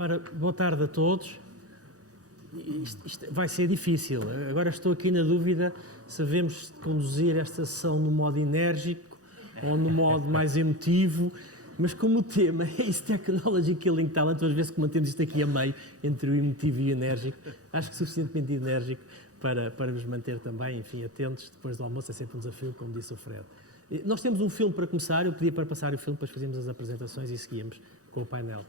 Ora, boa tarde a todos. Isto vai ser difícil. Agora estou aqui na dúvida se devemos conduzir esta sessão no modo enérgico ou no modo mais emotivo, mas como o tema é Is Technology Killing Talent, às vezes que mantemos isto aqui a meio, entre o emotivo e o enérgico, acho que suficientemente enérgico para nos manter também, enfim, atentos. Depois do almoço é sempre um desafio, como disse o Fred. Nós temos um filme para começar, eu pedi para passar o filme, depois fazíamos as apresentações e seguíamos com o painel.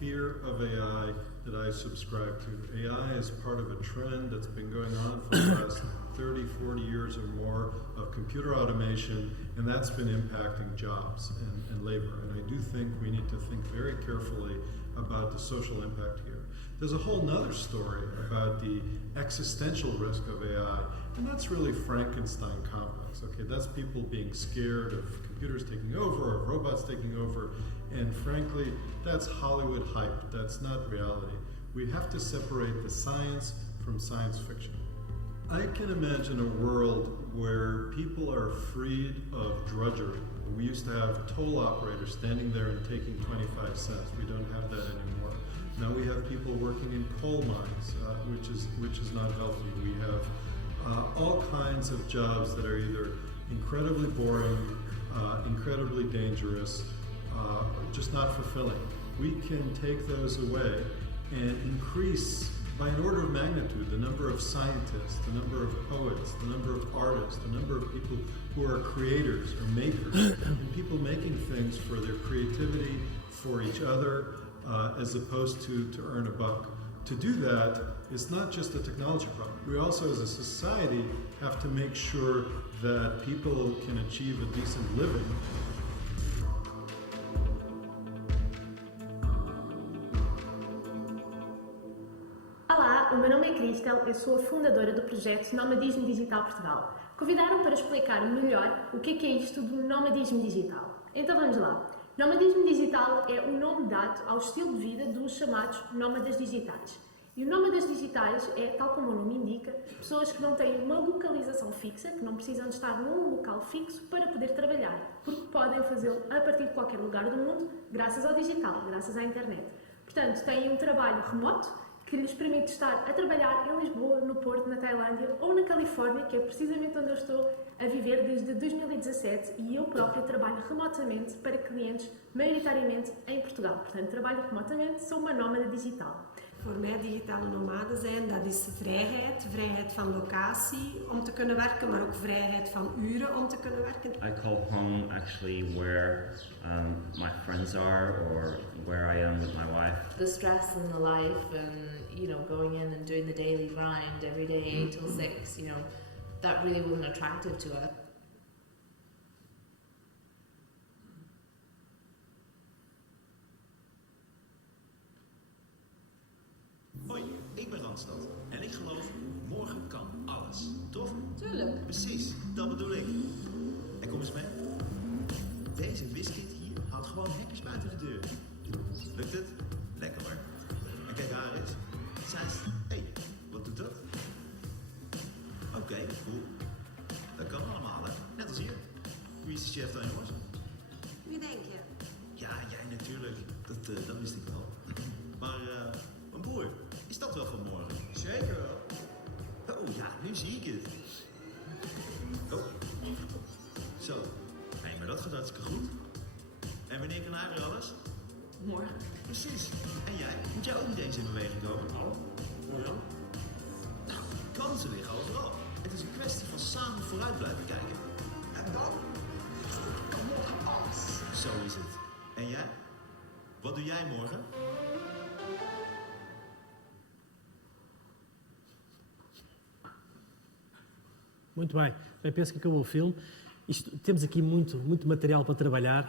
Fear of AI that I subscribe to. AI is part of a trend that's been going on for the last 30, 40 years or more of computer automation, and that's been impacting jobs and labor. And I do think we need to think very carefully about the social impact here. There's a whole nother story about the existential risk of AI, and that's really Frankenstein complex. Okay, that's people being scared of computers taking over, or robots taking over, and frankly, that's Hollywood hype. That's not reality. We have to separate the science from science fiction. I can imagine a world where people are freed of drudgery. We used to have toll operators standing there and taking 25 cents. We don't have that anymore. Now we have people working in coal mines, which is not healthy. We have all kinds of jobs that are either incredibly boring, incredibly dangerous, just not fulfilling. We can take those away and increase by an order of magnitude the number of scientists, the number of poets, the number of artists, the number of people who are creators or makers, and people making things for their creativity, for each other, as opposed to earn a buck. To do that is not just a technology problem. We also, as a society, have to make sure that people can achieve a decent living. Olá, o meu nome é Cristel, eu sou a fundadora do projeto Nomadismo Digital Portugal. Convidaram-me para explicar melhor o que é isto do nomadismo digital. Então vamos lá. Nomadismo digital é o nome dado ao estilo de vida dos chamados nómadas digitais. E o nómadas digitais é, tal como o nome indica, pessoas que não têm uma localização fixa, que não precisam de estar num local fixo para poder trabalhar, porque podem fazê-lo a partir de qualquer lugar do mundo, graças ao digital, graças à internet. Portanto, têm um trabalho remoto, que lhes permite estar a trabalhar em Lisboa, no Porto, na Tailândia ou na Califórnia, que é precisamente onde eu estou a viver desde 2017 e eu própria trabalho remotamente para clientes, maioritariamente em Portugal. Portanto, trabalho remotamente, sou uma nómada digital. Voor mij digitale nomade zijn, dat is vrijheid, vrijheid van locatie om te kunnen werken, maar ook vrijheid van uren om te kunnen werken. I call home actually where my friends are or where I am with my wife. The stress in the life and, going in and doing the daily grind every day, 8 till 6, that really wasn't attractive to us. Randstad. En ik geloof, morgen kan alles. Toch? Tuurlijk. Precies, dat bedoel ik. En kom eens mee. Deze Wiskit hier houdt gewoon hekjes buiten de deur. Lukt het? Lekker hoor. En kijk haar eens. Zij is... Hé, wat doet dat? Oké, cool. Dat kan allemaal, hè? Net als hier. Wie is de chef dan, jongens? Wie denk je? Ja, jij natuurlijk. Dat wist ik wel. Maar, mijn broer, is dat wel van morgen? Zeker wel. Oh ja, nu zie ik het. Oh. Zo. Nee, maar dat gaat hartstikke goed. En wanneer kan hij weer alles? Morgen. Precies. En jij? Moet jij ook niet eens in beweging komen? Oh, hoe dan? Nou, kansen liggen overal. Het is een kwestie van samen vooruit blijven kijken. En dan? Dan morgen alles. Zo is het. En jij? Wat doe jij morgen? Muito bem. Bem, penso que acabou o filme. Temos aqui muito material para trabalhar.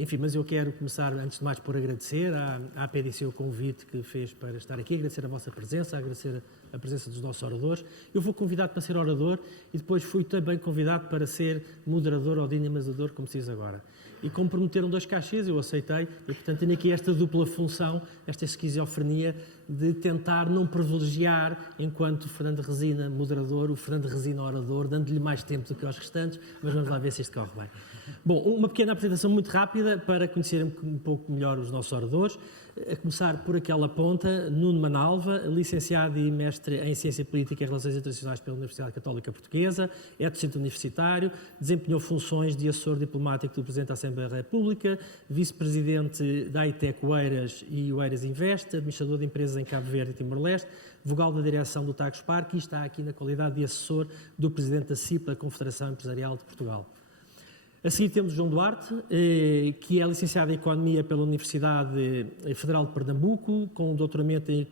Enfim, mas eu quero começar, antes de mais, por agradecer à PDC o convite que fez para estar aqui, agradecer a vossa presença, agradecer a presença dos nossos oradores. Eu fui convidado para ser orador e depois fui também convidado para ser moderador ou dinamizador, como se diz agora. E como prometeram 2 cachês, eu aceitei e, portanto, tenho aqui esta dupla função, esta esquizofrenia de tentar não privilegiar, enquanto Fernando Resina moderador, o Fernando Resina orador, dando-lhe mais tempo do que aos restantes, mas vamos lá ver se isto corre bem. Bom, uma pequena apresentação muito rápida para conhecerem um pouco melhor os nossos oradores. A começar por aquela ponta, Nuno Manalva, licenciado e mestre em Ciência Política e Relações Internacionais pela Universidade Católica Portuguesa, é docente universitário, desempenhou funções de assessor diplomático do Presidente da Assembleia da República, vice-presidente da ITEC Oeiras e Oeiras Invest, administrador de empresas em Cabo Verde e Timor-Leste, vogal da direção do Tagus Park e está aqui na qualidade de assessor do Presidente da CIP, da Confederação Empresarial de Portugal. A seguir temos João Duarte, que é licenciado em Economia pela Universidade Federal de Pernambuco, com um doutoramento em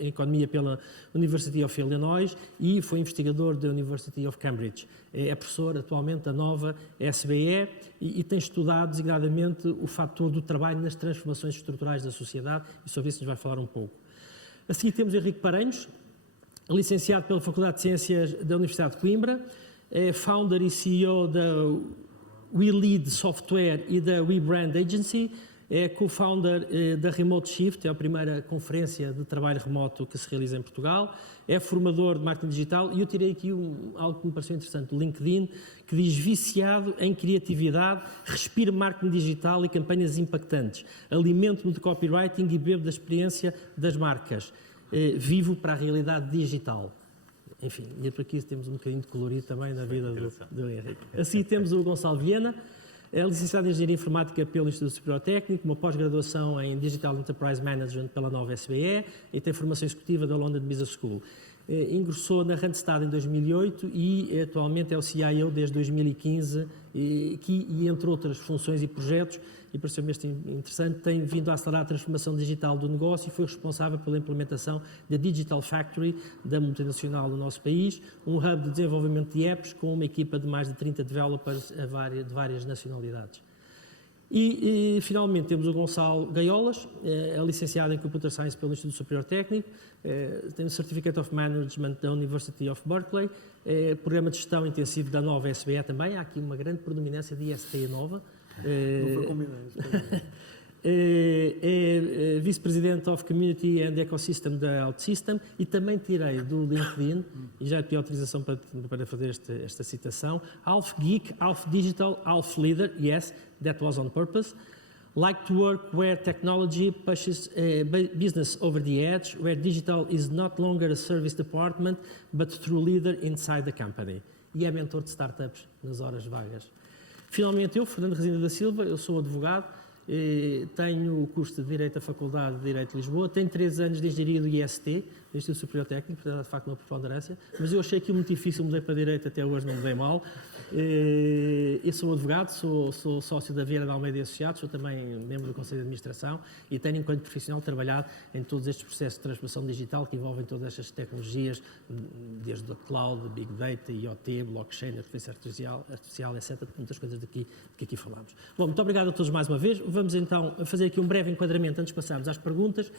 Economia pela University of Illinois e foi investigador da University of Cambridge. É professor atualmente da nova SBE e tem estudado designadamente o fator do trabalho nas transformações estruturais da sociedade e sobre isso nos vai falar um pouco. A seguir temos Henrique Paranhos, licenciado pela Faculdade de Ciências da Universidade de Coimbra, é founder e CEO da WeLead Software e da WeBrand Agency, é co-founder da Remote Shift, é a primeira conferência de trabalho remoto que se realiza em Portugal, é formador de marketing digital e eu tirei aqui algo que me pareceu interessante, do LinkedIn, que diz viciado em criatividade, respiro marketing digital e campanhas impactantes, alimento-me de copywriting e bebo da experiência das marcas, vivo para a realidade digital. Enfim, e por aqui temos um bocadinho de colorido também na vida do Henrique. Assim temos o Gonçalo Viana, é licenciado em Engenharia Informática pelo Instituto Superior Técnico, uma pós-graduação em Digital Enterprise Management pela nova SBE e tem formação executiva da London Business School. Ingressou na Randstad em 2008 e atualmente é o CIO desde 2015 e entre outras funções e projetos, e pareceu-me este interessante, tem vindo a acelerar a transformação digital do negócio e foi responsável pela implementação da Digital Factory da multinacional do nosso país, um hub de desenvolvimento de apps com uma equipa de mais de 30 developers de várias nacionalidades. E finalmente temos o Gonçalo Gaiolas, é licenciado em Computer Science pelo Instituto Superior Técnico, tem o Certificate of Management da University of Berkeley, programa de gestão intensivo da nova SBE também, há aqui uma grande predominância de IST nova. Não foi combinado. É Vice-Presidente of Community and Ecosystem da OutSystem e também tirei do LinkedIn, e já pedi autorização para fazer esta citação, Half Geek, Half Digital, Half Leader, yes, that was on purpose. Like to work where technology pushes business over the edge, where digital is not longer a service department, but true leader inside the company. E é mentor de startups nas horas vagas. Finalmente eu, Fernando Resina da Silva, eu sou advogado, tenho o curso de Direito da Faculdade de Direito de Lisboa, tenho 3 anos de Engenharia do IST, do Instituto Superior Técnico, portanto, de facto, uma preponderância, mas eu achei aquilo muito difícil, mudei para Direito, até hoje não mudei mal. Eu sou advogado, sou sócio da Vieira de Almeida e Associados, sou também membro do Conselho de Administração e tenho, enquanto profissional, trabalhado em todos estes processos de transformação digital que envolvem todas estas tecnologias, desde a cloud, big data, IoT, blockchain, inteligência artificial, etc., muitas coisas que aqui falamos. Bom, muito obrigado a todos mais uma vez. Vamos então fazer aqui um breve enquadramento antes de passarmos às perguntas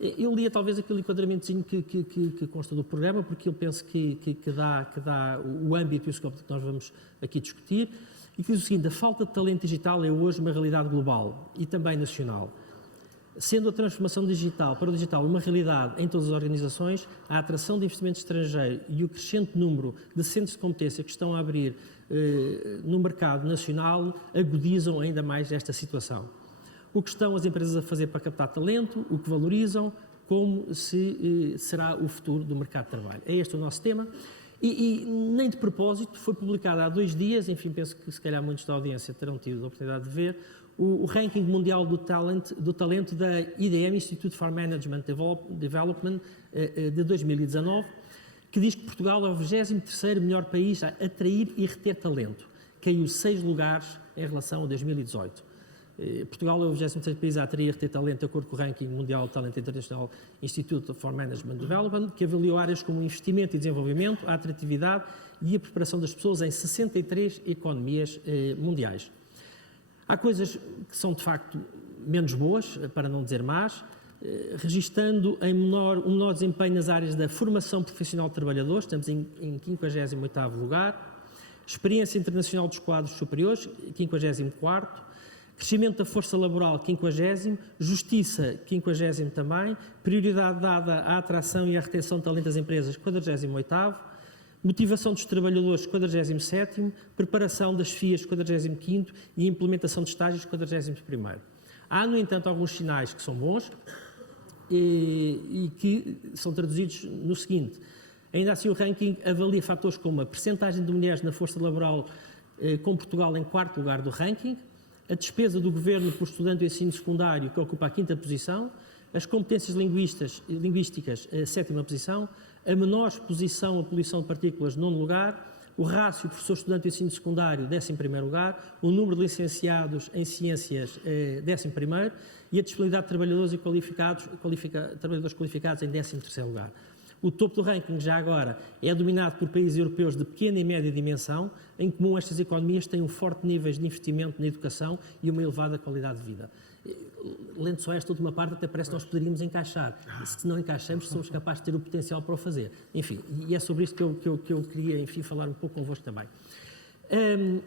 Eu lia talvez aquele enquadramentozinho que consta do programa, porque eu penso que dá o âmbito e o escopo que nós vamos aqui discutir, e que diz o seguinte: a falta de talento digital é hoje uma realidade global e também nacional. Sendo a transformação digital para o digital uma realidade em todas as organizações, a atração de investimento estrangeiro e o crescente número de centros de competência que estão a abrir no mercado nacional agudizam ainda mais esta situação. O que estão as empresas a fazer para captar talento, o que valorizam, como será o futuro do mercado de trabalho. É este o nosso tema. E nem de propósito, foi publicado há 2 dias, enfim, penso que se calhar muitos da audiência terão tido a oportunidade de ver, o ranking mundial do talento da IDM, Institute for Management Development, de 2019, que diz que Portugal é o 23º melhor país a atrair e reter talento. Caiu 6 lugares em relação a 2018. Portugal é o 23º país a atrair e reter talento, de acordo com o ranking mundial de talento internacional Institute for Management Development, que avaliou áreas como investimento e desenvolvimento, a atratividade e a preparação das pessoas em 63 economias mundiais. Há coisas que são, de facto, menos boas, para não dizer más, registando um menor desempenho nas áreas da formação profissional de trabalhadores, estamos em 58º lugar, experiência internacional dos quadros superiores, 54º, crescimento da força laboral, 50º, justiça, 50º também, prioridade dada à atração e à retenção de talento das empresas, 48º, motivação dos trabalhadores, 47º, preparação das FIAs, 45º e implementação de estágios, 41º. Há, no entanto, alguns sinais que são bons e que são traduzidos no seguinte: ainda assim o ranking avalia fatores como a percentagem de mulheres na força laboral, com Portugal em 4º lugar do ranking, a despesa do governo por estudante do ensino secundário, que ocupa a 5ª posição, as competências linguísticas, a 7ª posição, a menor exposição à poluição de partículas, 9º lugar, o rácio professor-estudante do ensino secundário, 11º lugar, o número de licenciados em ciências, 11º, e a disponibilidade de trabalhadores qualificados em 13º lugar. O topo do ranking, já agora, é dominado por países europeus de pequena e média dimensão. Em comum, estas economias têm um forte nível de investimento na educação e uma elevada qualidade de vida. Lendo só esta última parte, até parece que nós poderíamos encaixar. E se não encaixamos, somos capazes de ter o potencial para o fazer. Enfim, e é sobre isto que eu queria, enfim, falar um pouco convosco também.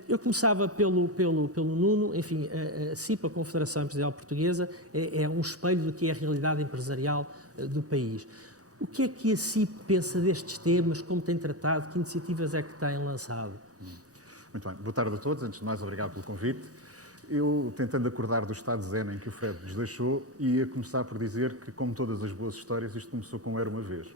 Eu começava pelo Nuno. Enfim, a CIP, a Confederação Empresarial Portuguesa, é um espelho do que é a realidade empresarial do país. O que é que a CIP pensa destes temas, como tem tratado, que iniciativas é que tem lançado? Muito bem. Boa tarde a todos. Antes de mais, obrigado pelo convite. Eu, tentando acordar do estado zen em que o Fred nos deixou, ia começar por dizer que, como todas as boas histórias, isto começou com Era Uma Vez.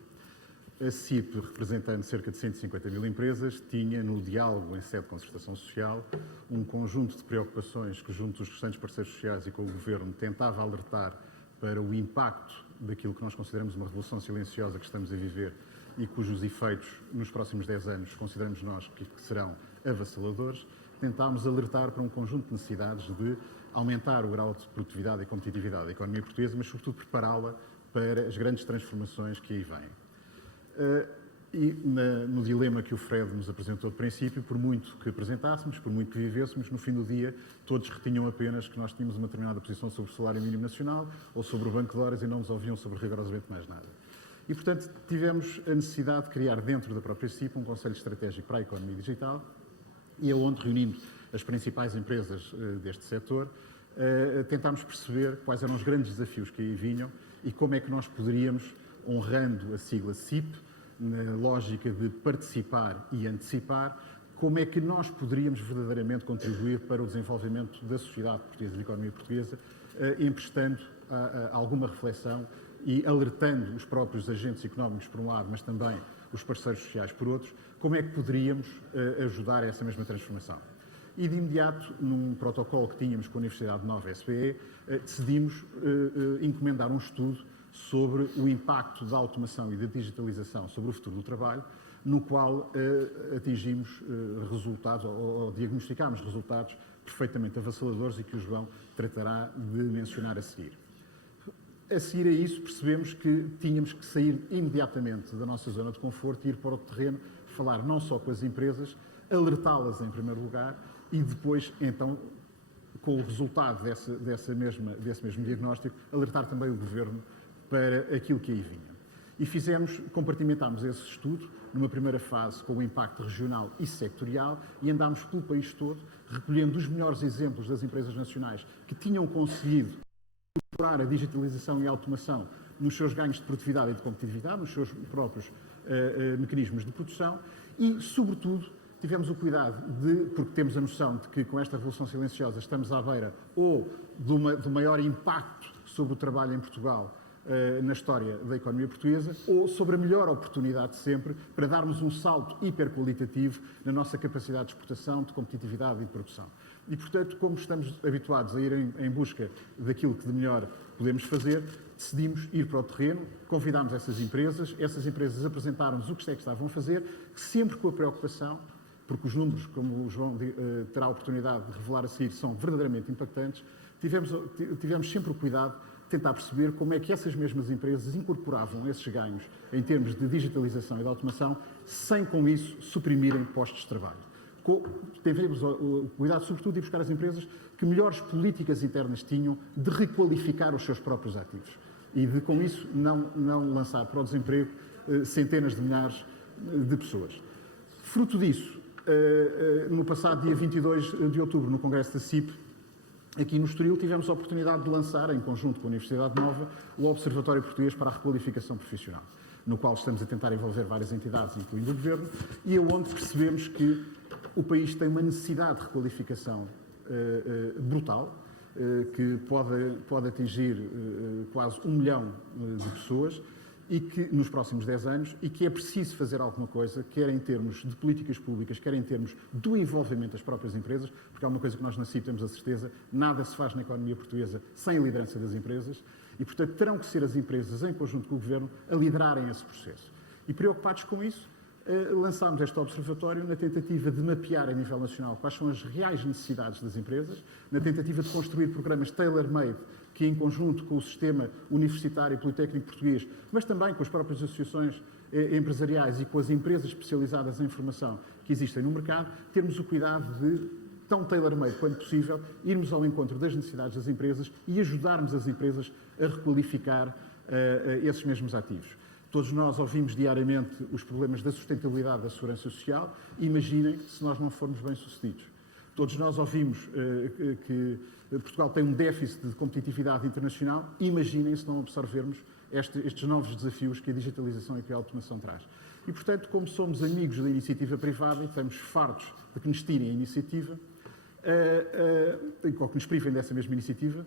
A CIP, representando cerca de 150 mil empresas, tinha no diálogo em sede de concertação social um conjunto de preocupações que, junto dos restantes parceiros sociais e com o Governo, tentava alertar para o impacto daquilo que nós consideramos uma revolução silenciosa que estamos a viver e cujos efeitos nos próximos 10 anos consideramos nós que serão avassaladores. Tentámos alertar para um conjunto de necessidades de aumentar o grau de produtividade e competitividade da economia portuguesa, mas sobretudo prepará-la para as grandes transformações que aí vêm. No dilema que o Fred nos apresentou de princípio, por muito que apresentássemos, por muito que vivêssemos, no fim do dia todos retinham apenas que nós tínhamos uma determinada posição sobre o salário mínimo nacional ou sobre o banco de horas e não nos ouviam sobre rigorosamente mais nada. E, portanto, tivemos a necessidade de criar dentro da própria CIP um Conselho Estratégico para a Economia Digital, e onde, reunindo as principais empresas deste setor, tentámos perceber quais eram os grandes desafios que aí vinham e como é que nós poderíamos, honrando a sigla CIP, na lógica de participar e antecipar, como é que nós poderíamos verdadeiramente contribuir para o desenvolvimento da sociedade portuguesa, da economia portuguesa, emprestando alguma reflexão e alertando os próprios agentes económicos por um lado, mas também os parceiros sociais por outros, como é que poderíamos ajudar a essa mesma transformação. E de imediato, num protocolo que tínhamos com a Universidade Nova SPE, decidimos encomendar um estudo sobre o impacto da automação e da digitalização sobre o futuro do trabalho, no qual atingimos resultados, ou diagnosticámos resultados perfeitamente avassaladores e que o João tratará de mencionar a seguir. A seguir a isso, percebemos que tínhamos que sair imediatamente da nossa zona de conforto e ir para o terreno, falar não só com as empresas, alertá-las em primeiro lugar e depois, então, com o resultado desse mesmo diagnóstico, alertar também o Governo para aquilo que aí vinha. E compartimentámos esse estudo numa primeira fase com o impacto regional e sectorial e andámos pelo país todo, recolhendo os melhores exemplos das empresas nacionais que tinham conseguido incorporar a digitalização e a automação nos seus ganhos de produtividade e de competitividade, nos seus próprios mecanismos de produção e, sobretudo, tivemos o cuidado porque temos a noção de que com esta revolução silenciosa estamos à beira ou do maior impacto sobre o trabalho em Portugal na história da economia portuguesa, ou sobre a melhor oportunidade de sempre para darmos um salto hiperqualitativo na nossa capacidade de exportação, de competitividade e de produção. E, portanto, como estamos habituados a ir em busca daquilo que de melhor podemos fazer, decidimos ir para o terreno, convidámos essas empresas apresentaram-nos o que é que estavam a fazer, sempre com a preocupação, porque os números, como o João terá a oportunidade de revelar a seguir, são verdadeiramente impactantes, tivemos sempre o cuidado de tentar perceber como é que essas mesmas empresas incorporavam esses ganhos em termos de digitalização e de automação, sem com isso suprimirem postos de trabalho. Tivemos o cuidado, sobretudo, de buscar as empresas que melhores políticas internas tinham de requalificar os seus próprios ativos e de, com isso, não lançar para o desemprego centenas de milhares de pessoas. Fruto disso, no passado dia 22 de outubro, no Congresso da CIP, aqui no Estoril, tivemos a oportunidade de lançar, em conjunto com a Universidade Nova, o Observatório Português para a Requalificação Profissional, no qual estamos a tentar envolver várias entidades, incluindo o Governo, e onde percebemos que o país tem uma necessidade de requalificação brutal, que pode atingir quase 1 milhão de pessoas, e que nos próximos 10 anos, e que é preciso fazer alguma coisa, quer em termos de políticas públicas, quer em termos do envolvimento das próprias empresas, porque há uma coisa que nós na CIP temos a certeza, nada se faz na economia portuguesa sem a liderança das empresas, e portanto terão que ser as empresas, em conjunto com o Governo, a liderarem esse processo. E preocupados com isso, lançámos este observatório na tentativa de mapear a nível nacional quais são as reais necessidades das empresas, na tentativa de construir programas tailor-made que, em conjunto com o sistema universitário e politécnico português, mas também com as próprias associações empresariais e com as empresas especializadas em formação que existem no mercado, termos o cuidado de, tão tailor-made quanto possível, irmos ao encontro das necessidades das empresas e ajudarmos as empresas a requalificar esses mesmos ativos. Todos nós ouvimos diariamente os problemas da sustentabilidade da segurança social. Imaginem se nós não formos bem-sucedidos. Todos nós ouvimos que Portugal tem um déficit de competitividade internacional. Imaginem se não absorvermos estes novos desafios que a digitalização e que a automação traz. E, portanto, como somos amigos da iniciativa privada e estamos fartos de que nos tirem a iniciativa, ou que nos privem dessa mesma iniciativa,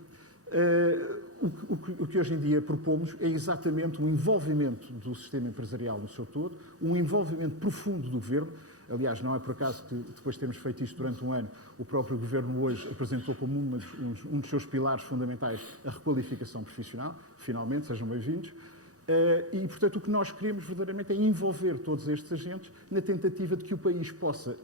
o que hoje em dia propomos é exatamente um envolvimento do sistema empresarial no seu todo, um envolvimento profundo do Governo. Aliás, não é por acaso que, depois de termos feito isto durante um ano, o próprio Governo hoje apresentou como um dos seus pilares fundamentais a requalificação profissional. Finalmente, sejam bem-vindos. E, portanto, o que nós queremos verdadeiramente é envolver todos estes agentes na tentativa de que o país possa,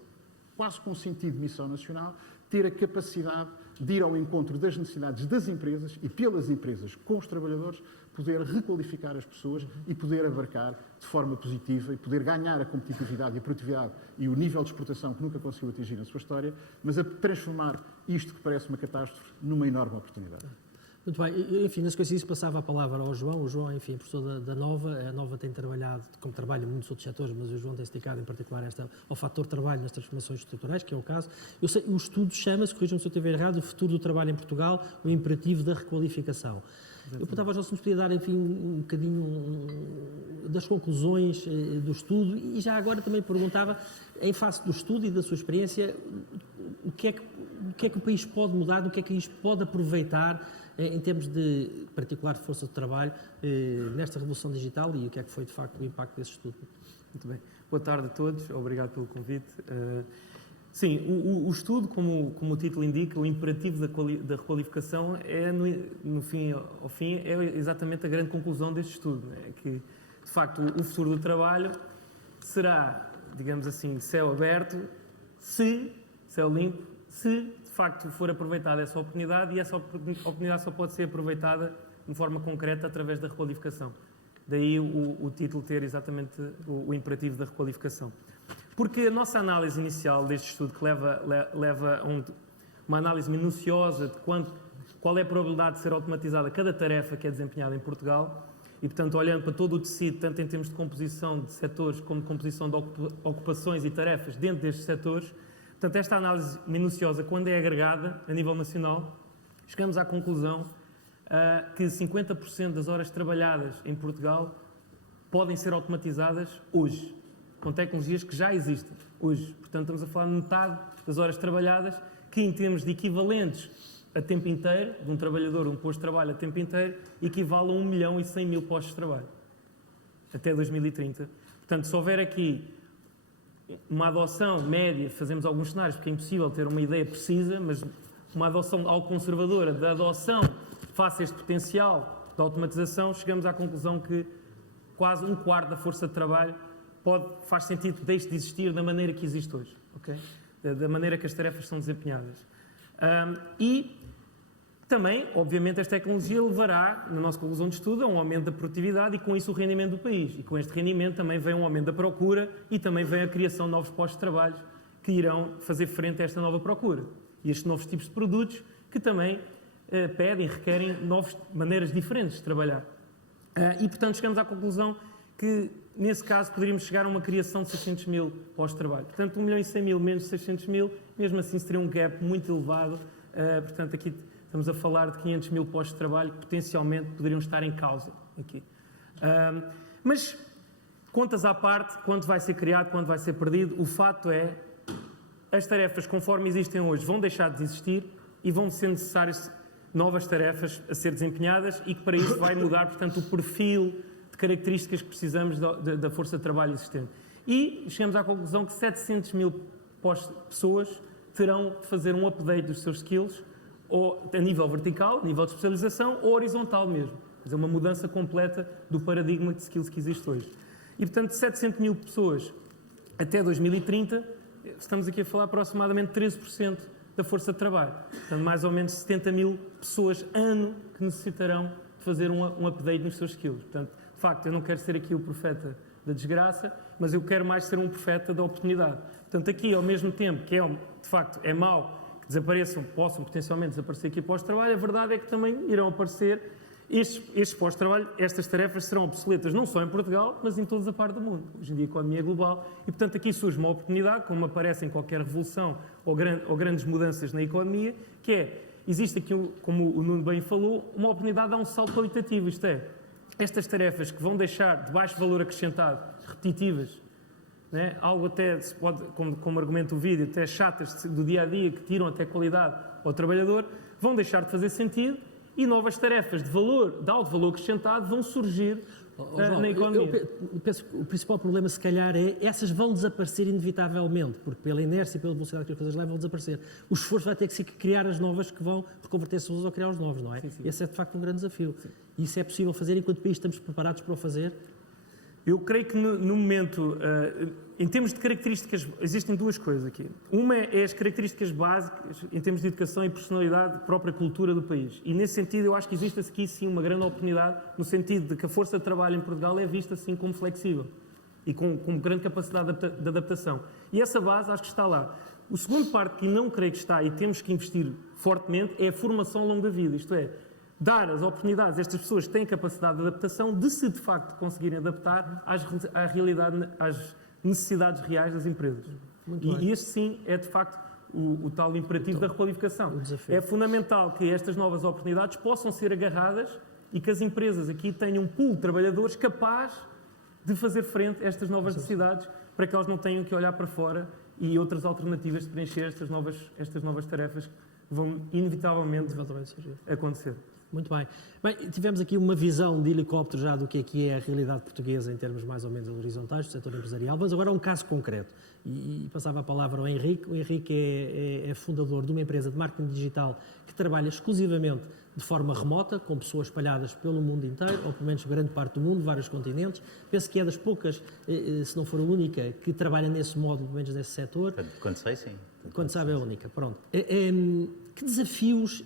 quase com sentido de missão nacional, ter a capacidade de ir ao encontro das necessidades das empresas e, pelas empresas, com os trabalhadores, poder requalificar as pessoas e poder abarcar de forma positiva e poder ganhar a competitividade e a produtividade e o nível de exportação que nunca conseguiu atingir na sua história, mas a transformar isto que parece uma catástrofe numa enorme oportunidade. Muito bem, enfim, na sequência disso passava a palavra ao João. O João, enfim, professor da Nova. A Nova tem trabalhado, como trabalha em muitos outros setores, mas o João tem se dedicado em particular ao fator trabalho nas transformações estruturais, que é o caso. Eu sei, o estudo chama-se, corrijam-me se eu estiver errado, o futuro do trabalho em Portugal, o imperativo da requalificação. Eu perguntava aos nossos, se nos podia dar, enfim, um bocadinho das conclusões do estudo e já agora também perguntava, em face do estudo e da sua experiência, o que é que o país pode mudar, o que é que isto pode aproveitar em termos de particular de força de trabalho nesta revolução digital e o que é que foi de facto o impacto desse estudo. Muito bem. Boa tarde a todos, obrigado pelo convite. Sim, o estudo, como o título indica, o imperativo da requalificação é, no fim ao fim, é exatamente a grande conclusão deste estudo, né? Que, de facto, o futuro do trabalho será, digamos assim, céu aberto, céu limpo, se de facto for aproveitada essa oportunidade, e essa oportunidade só pode ser aproveitada de forma concreta através da requalificação. Daí o título ter exatamente o imperativo da requalificação. Porque a nossa análise inicial deste estudo, que leva a uma análise minuciosa de qual é a probabilidade de ser automatizada cada tarefa que é desempenhada em Portugal, E, portanto, olhando para todo o tecido, tanto em termos de composição de setores como de composição de ocupações e tarefas dentro destes setores, portanto, esta análise minuciosa, quando é agregada a nível nacional, chegamos à conclusão que 50% das horas trabalhadas em Portugal podem ser automatizadas hoje, com tecnologias que já existem hoje. Portanto, estamos a falar de metade das horas trabalhadas, que em termos de equivalentes a tempo inteiro, de um trabalhador, um posto de trabalho a tempo inteiro, equivale a 1.100.000 postos de trabalho, até 2030. Portanto, se houver aqui uma adoção média, fazemos alguns cenários, porque é impossível ter uma ideia precisa, mas uma adoção algo conservadora da adoção face a este potencial da automatização, chegamos à conclusão que quase um quarto da força de trabalho faz sentido que deixe de existir da maneira que existe hoje, okay? Da maneira que as tarefas são desempenhadas. E também, obviamente, esta tecnologia levará, na nossa conclusão de estudo, a um aumento da produtividade e com isso o rendimento do país. E com este rendimento também vem um aumento da procura e também vem a criação de novos postos de trabalho que irão fazer frente a esta nova procura. E estes novos tipos de produtos que também pedem, requerem novas maneiras diferentes de trabalhar. E, portanto, chegamos à conclusão que, nesse caso, poderíamos chegar a uma criação de 600.000 postos de trabalho. Portanto, 1.100.000 menos 600.000, mesmo assim, seria um gap muito elevado. Portanto, aqui estamos a falar de 500.000 postos de trabalho que potencialmente poderiam estar em causa aqui. Mas, contas à parte, quanto vai ser criado, quanto vai ser perdido, o fato é as tarefas, conforme existem hoje, vão deixar de existir e vão ser necessárias novas tarefas a ser desempenhadas e que para isso vai mudar, portanto, o perfil de características que precisamos da força de trabalho existente. E chegamos à conclusão que 700.000 pessoas terão de fazer um update dos seus skills, ou a nível vertical, a nível de especialização, ou horizontal mesmo. Quer dizer, uma mudança completa do paradigma de skills que existe hoje. E, portanto, 700.000 pessoas até 2030, estamos aqui a falar aproximadamente 13% da força de trabalho. Portanto, mais ou menos 70.000 pessoas ano que necessitarão de fazer um update nos seus skills. Portanto, de facto, eu não quero ser aqui o profeta da desgraça, mas eu quero mais ser um profeta da oportunidade. Portanto, aqui, ao mesmo tempo que de facto é mau que desapareçam, possam potencialmente desaparecer aqui postos de trabalho, a verdade é que também irão aparecer estes postos de trabalho, estas tarefas serão obsoletas não só em Portugal, mas em toda a parte do mundo. Hoje em dia a economia é global e, portanto, aqui surge uma oportunidade, como aparece em qualquer revolução ou grandes mudanças na economia, que existe aqui, como o Nuno bem falou, uma oportunidade de dar um salto qualitativo, isto é, estas tarefas que vão deixar de baixo valor acrescentado, repetitivas, né? Algo até, se pode, como argumento do vídeo, até chatas do dia-a-dia, que tiram até qualidade ao trabalhador, vão deixar de fazer sentido e novas tarefas de alto valor acrescentado vão surgir na economia. Eu penso que o principal problema, se calhar, é essas vão desaparecer inevitavelmente, porque pela inércia e pela velocidade que as coisas levam, vão desaparecer. O esforço vai ter que ser criar as novas que vão reconverter-se ou criar os novos, não é? Sim. Esse é, de facto, um grande desafio. Sim. E isso é possível fazer enquanto país estamos preparados para o fazer? Eu creio que no momento, em termos de características, existem duas coisas aqui. Uma é as características básicas em termos de educação e personalidade, própria cultura do país. E nesse sentido eu acho que existe aqui sim uma grande oportunidade, no sentido de que a força de trabalho em Portugal é vista assim como flexível e com grande capacidade de adaptação. E essa base acho que está lá. O segundo parte que não creio que está e temos que investir fortemente é a formação ao longo da vida, isto é, dar as oportunidades a estas pessoas que têm capacidade de adaptação de se de facto conseguirem adaptar à realidade, às necessidades reais das empresas. E este sim é de facto o tal imperativo da requalificação. É fundamental que estas novas oportunidades possam ser agarradas e que as empresas aqui tenham um pool de trabalhadores capaz de fazer frente a estas novas necessidades para que elas não tenham que olhar para fora e outras alternativas de preencher estas novas tarefas que vão inevitavelmente acontecer. Muito bem. Bem, tivemos aqui uma visão de helicóptero já do que é a realidade portuguesa em termos mais ou menos horizontais do setor empresarial. Vamos agora a um caso concreto. E passava a palavra ao Henrique. O Henrique é fundador de uma empresa de marketing digital que trabalha exclusivamente de forma remota, com pessoas espalhadas pelo mundo inteiro, ou pelo menos grande parte do mundo, vários continentes. Penso que é das poucas, se não for a única, que trabalha nesse modo, pelo menos nesse setor. Quando sei, sim. Quando sabe é a única. Pronto. Que desafios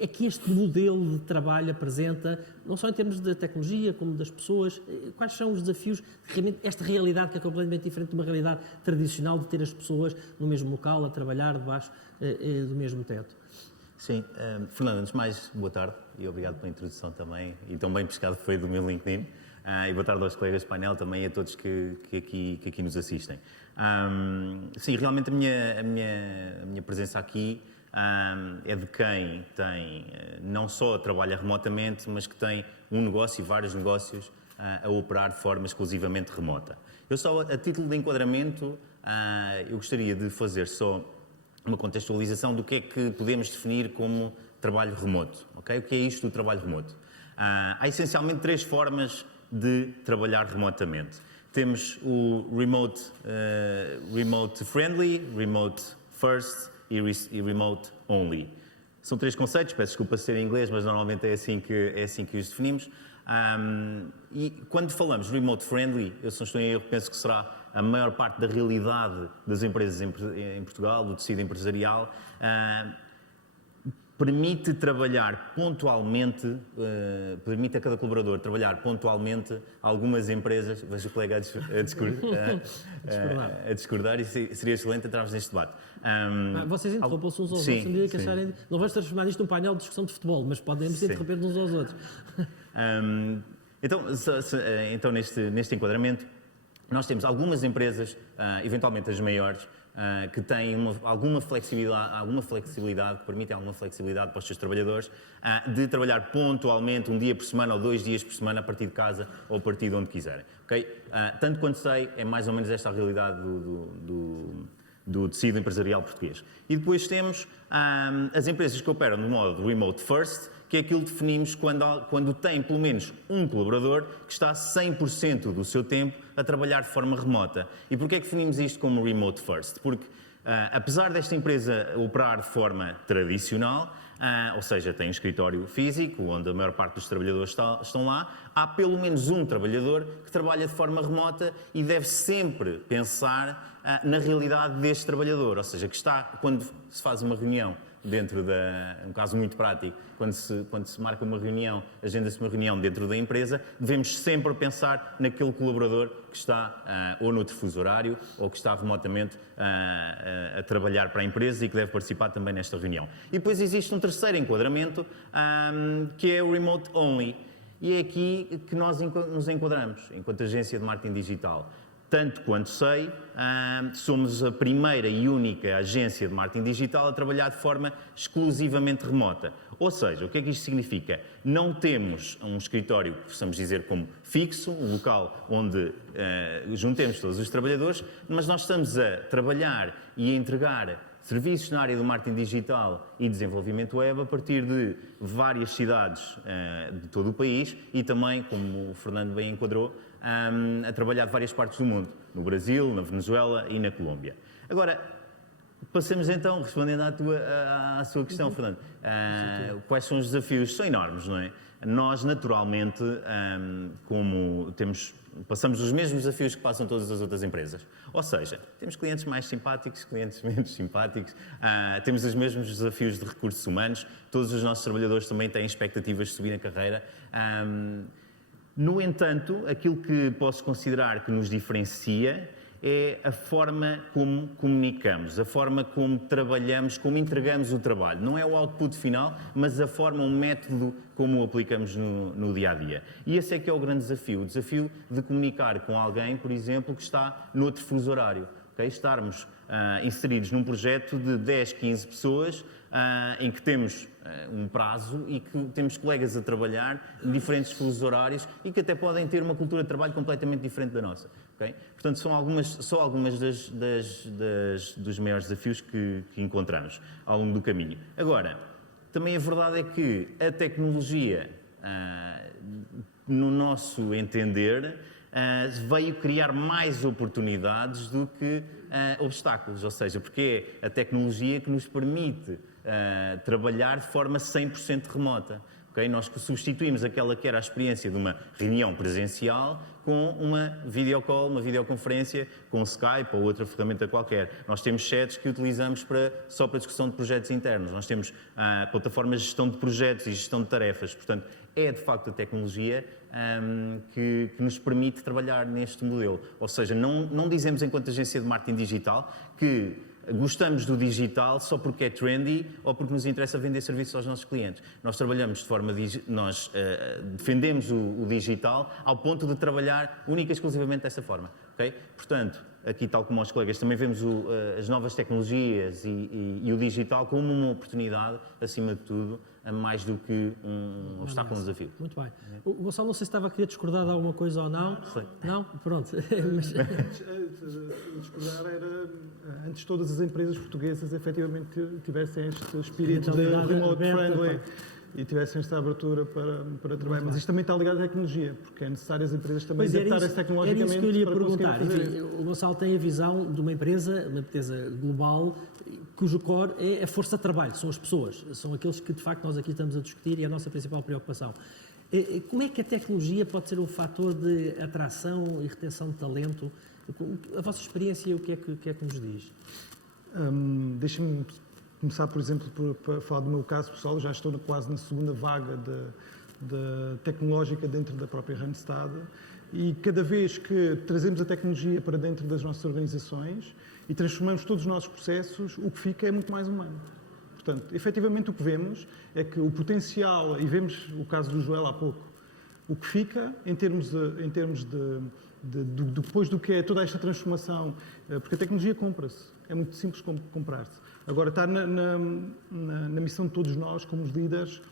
é que este modelo de trabalho apresenta, não só em termos da tecnologia, como das pessoas? Quais são os desafios, realmente, esta realidade que é completamente diferente de uma realidade tradicional de ter as pessoas no mesmo local, a trabalhar debaixo do mesmo teto? Sim, Fernando, antes de mais, boa tarde e obrigado pela introdução também e tão bem pescado foi do meu LinkedIn. E boa tarde aos colegas do painel também e a todos que aqui nos assistem. Sim, realmente a minha presença aqui é de quem tem, não só trabalha remotamente, mas que tem um negócio e vários negócios a operar de forma exclusivamente remota. Eu só, a título de enquadramento, eu gostaria de fazer só uma contextualização do que é que podemos definir como trabalho remoto. Okay? O que é isto do trabalho remoto? Há essencialmente 3 formas de trabalhar remotamente. Temos o remote friendly, remote first e remote only. São 3 conceitos, peço desculpa se ser em inglês, mas normalmente é assim que os definimos. E quando falamos remote friendly, eu se não estou em erro, penso que será a maior parte da realidade das empresas em Portugal, do tecido empresarial, permite trabalhar pontualmente, permite a cada colaborador trabalhar pontualmente. Algumas empresas, vejo o colega a discordar e seria excelente entrarmos neste debate. Vocês interrompam-se uns aos outros, à medida que acharem. Não vais transformar isto num painel de discussão de futebol, mas podemos interromper uns aos outros. Então neste enquadramento, nós temos algumas empresas, eventualmente as maiores, que têm alguma flexibilidade, que permitem alguma flexibilidade para os seus trabalhadores, de trabalhar pontualmente, um dia por semana ou 2 dias por semana, a partir de casa ou a partir de onde quiserem. Okay? Tanto quanto sei, é mais ou menos esta a realidade do tecido empresarial português. E depois temos as empresas que operam no modo remote first, que é aquilo que definimos quando tem pelo menos um colaborador que está 100% do seu tempo a trabalhar de forma remota. E porquê é que definimos isto como remote first? Porque, apesar desta empresa operar de forma tradicional, ou seja, tem um escritório físico, onde a maior parte dos trabalhadores estão lá, há pelo menos um trabalhador que trabalha de forma remota e deve sempre pensar na realidade deste trabalhador, ou seja, que está, quando se faz uma reunião dentro um caso muito prático, quando se marca uma reunião, agenda-se uma reunião dentro da empresa, devemos sempre pensar naquele colaborador que está ou no fuso horário ou que está remotamente a trabalhar para a empresa e que deve participar também nesta reunião. E depois existe um terceiro enquadramento, que é o remote only, e é aqui que nós nos enquadramos, enquanto agência de marketing digital. Tanto quanto sei, somos a primeira e única agência de marketing digital a trabalhar de forma exclusivamente remota. Ou seja, o que é que isto significa? Não temos um escritório, possamos dizer, como fixo, um local onde juntemos todos os trabalhadores, mas nós estamos a trabalhar e a entregar serviços na área do marketing digital e desenvolvimento web a partir de várias cidades de todo o país e também, como o Fernando bem enquadrou, a trabalhar de várias partes do mundo, no Brasil, na Venezuela e na Colômbia. Agora, passemos então, respondendo à sua questão, Fernando, quais são os desafios? São enormes, não é? Nós, naturalmente, passamos os mesmos desafios que passam todas as outras empresas. Ou seja, temos clientes mais simpáticos, clientes menos simpáticos, temos os mesmos desafios de recursos humanos, todos os nossos trabalhadores também têm expectativas de subir na carreira. No entanto, aquilo que posso considerar que nos diferencia é a forma como comunicamos, a forma como trabalhamos, como entregamos o trabalho. Não é o output final, mas a forma, o método como o aplicamos no dia-a-dia. E esse é que é o grande desafio, o desafio de comunicar com alguém, por exemplo, que está noutro fuso horário. Okay? Estarmos inseridos num projeto de 10, 15 pessoas, em que temos um prazo e que temos colegas a trabalhar em diferentes fusos horários e que até podem ter uma cultura de trabalho completamente diferente da nossa. Okay? Portanto, são algumas dos maiores desafios que encontramos ao longo do caminho. Agora, também a verdade é que a tecnologia, no nosso entender, veio criar mais oportunidades do que obstáculos, ou seja, porque é a tecnologia que nos permite trabalhar de forma 100% remota. Okay? Nós substituímos aquela que era a experiência de uma reunião presencial com uma videocall, uma videoconferência com Skype ou outra ferramenta qualquer. Nós temos chats que utilizamos só para discussão de projetos internos. Nós temos plataformas de gestão de projetos e gestão de tarefas. Portanto, é de facto a tecnologia que nos permite trabalhar neste modelo. Ou seja, não dizemos enquanto agência de marketing digital que gostamos do digital só porque é trendy ou porque nos interessa vender serviços aos nossos clientes. Nós trabalhamos de forma nós defendemos o digital ao ponto de trabalhar única e exclusivamente dessa forma, ok? Portanto, aqui tal como os colegas também vemos as novas tecnologias e o digital como uma oportunidade, acima de tudo, mais do que um obstáculo, um desafio. Muito bem. O Gonçalo, não sei se estava a querer discordar de alguma coisa ou não. Sim. Não? Pronto. Mas- Discordar era, antes todas as empresas portuguesas efetivamente tivessem este espírito de Mentalidade remote aberta, friendly e tivessem esta abertura para trabalhar. Mas isto também está ligado à tecnologia, porque é necessário as empresas também Pois era adaptarem-se isso, era tecnologicamente isso que eu lhe ia para conseguirem perguntar. fazer Enfim, isso. o Gonçalo tem a visão de uma empresa global, cujo core é a força de trabalho, são as pessoas, são aqueles que de facto nós aqui estamos a discutir e é a nossa principal preocupação. Como é que a tecnologia pode ser um fator de atração e retenção de talento? A vossa experiência, o que é que nos diz? Deixem-me começar, por exemplo, por falar do meu caso pessoal. Eu já estou quase na segunda vaga de tecnológica dentro da própria Randstad e cada vez que trazemos a tecnologia para dentro das nossas organizações e transformamos todos os nossos processos, o que fica é muito mais humano. Portanto, efetivamente o que vemos é que o potencial, e vemos o caso do Joel há pouco, o que fica em termos depois do que é toda esta transformação, porque a tecnologia compra-se, é muito simples comprar-se. Agora está na missão de todos nós, como os líderes,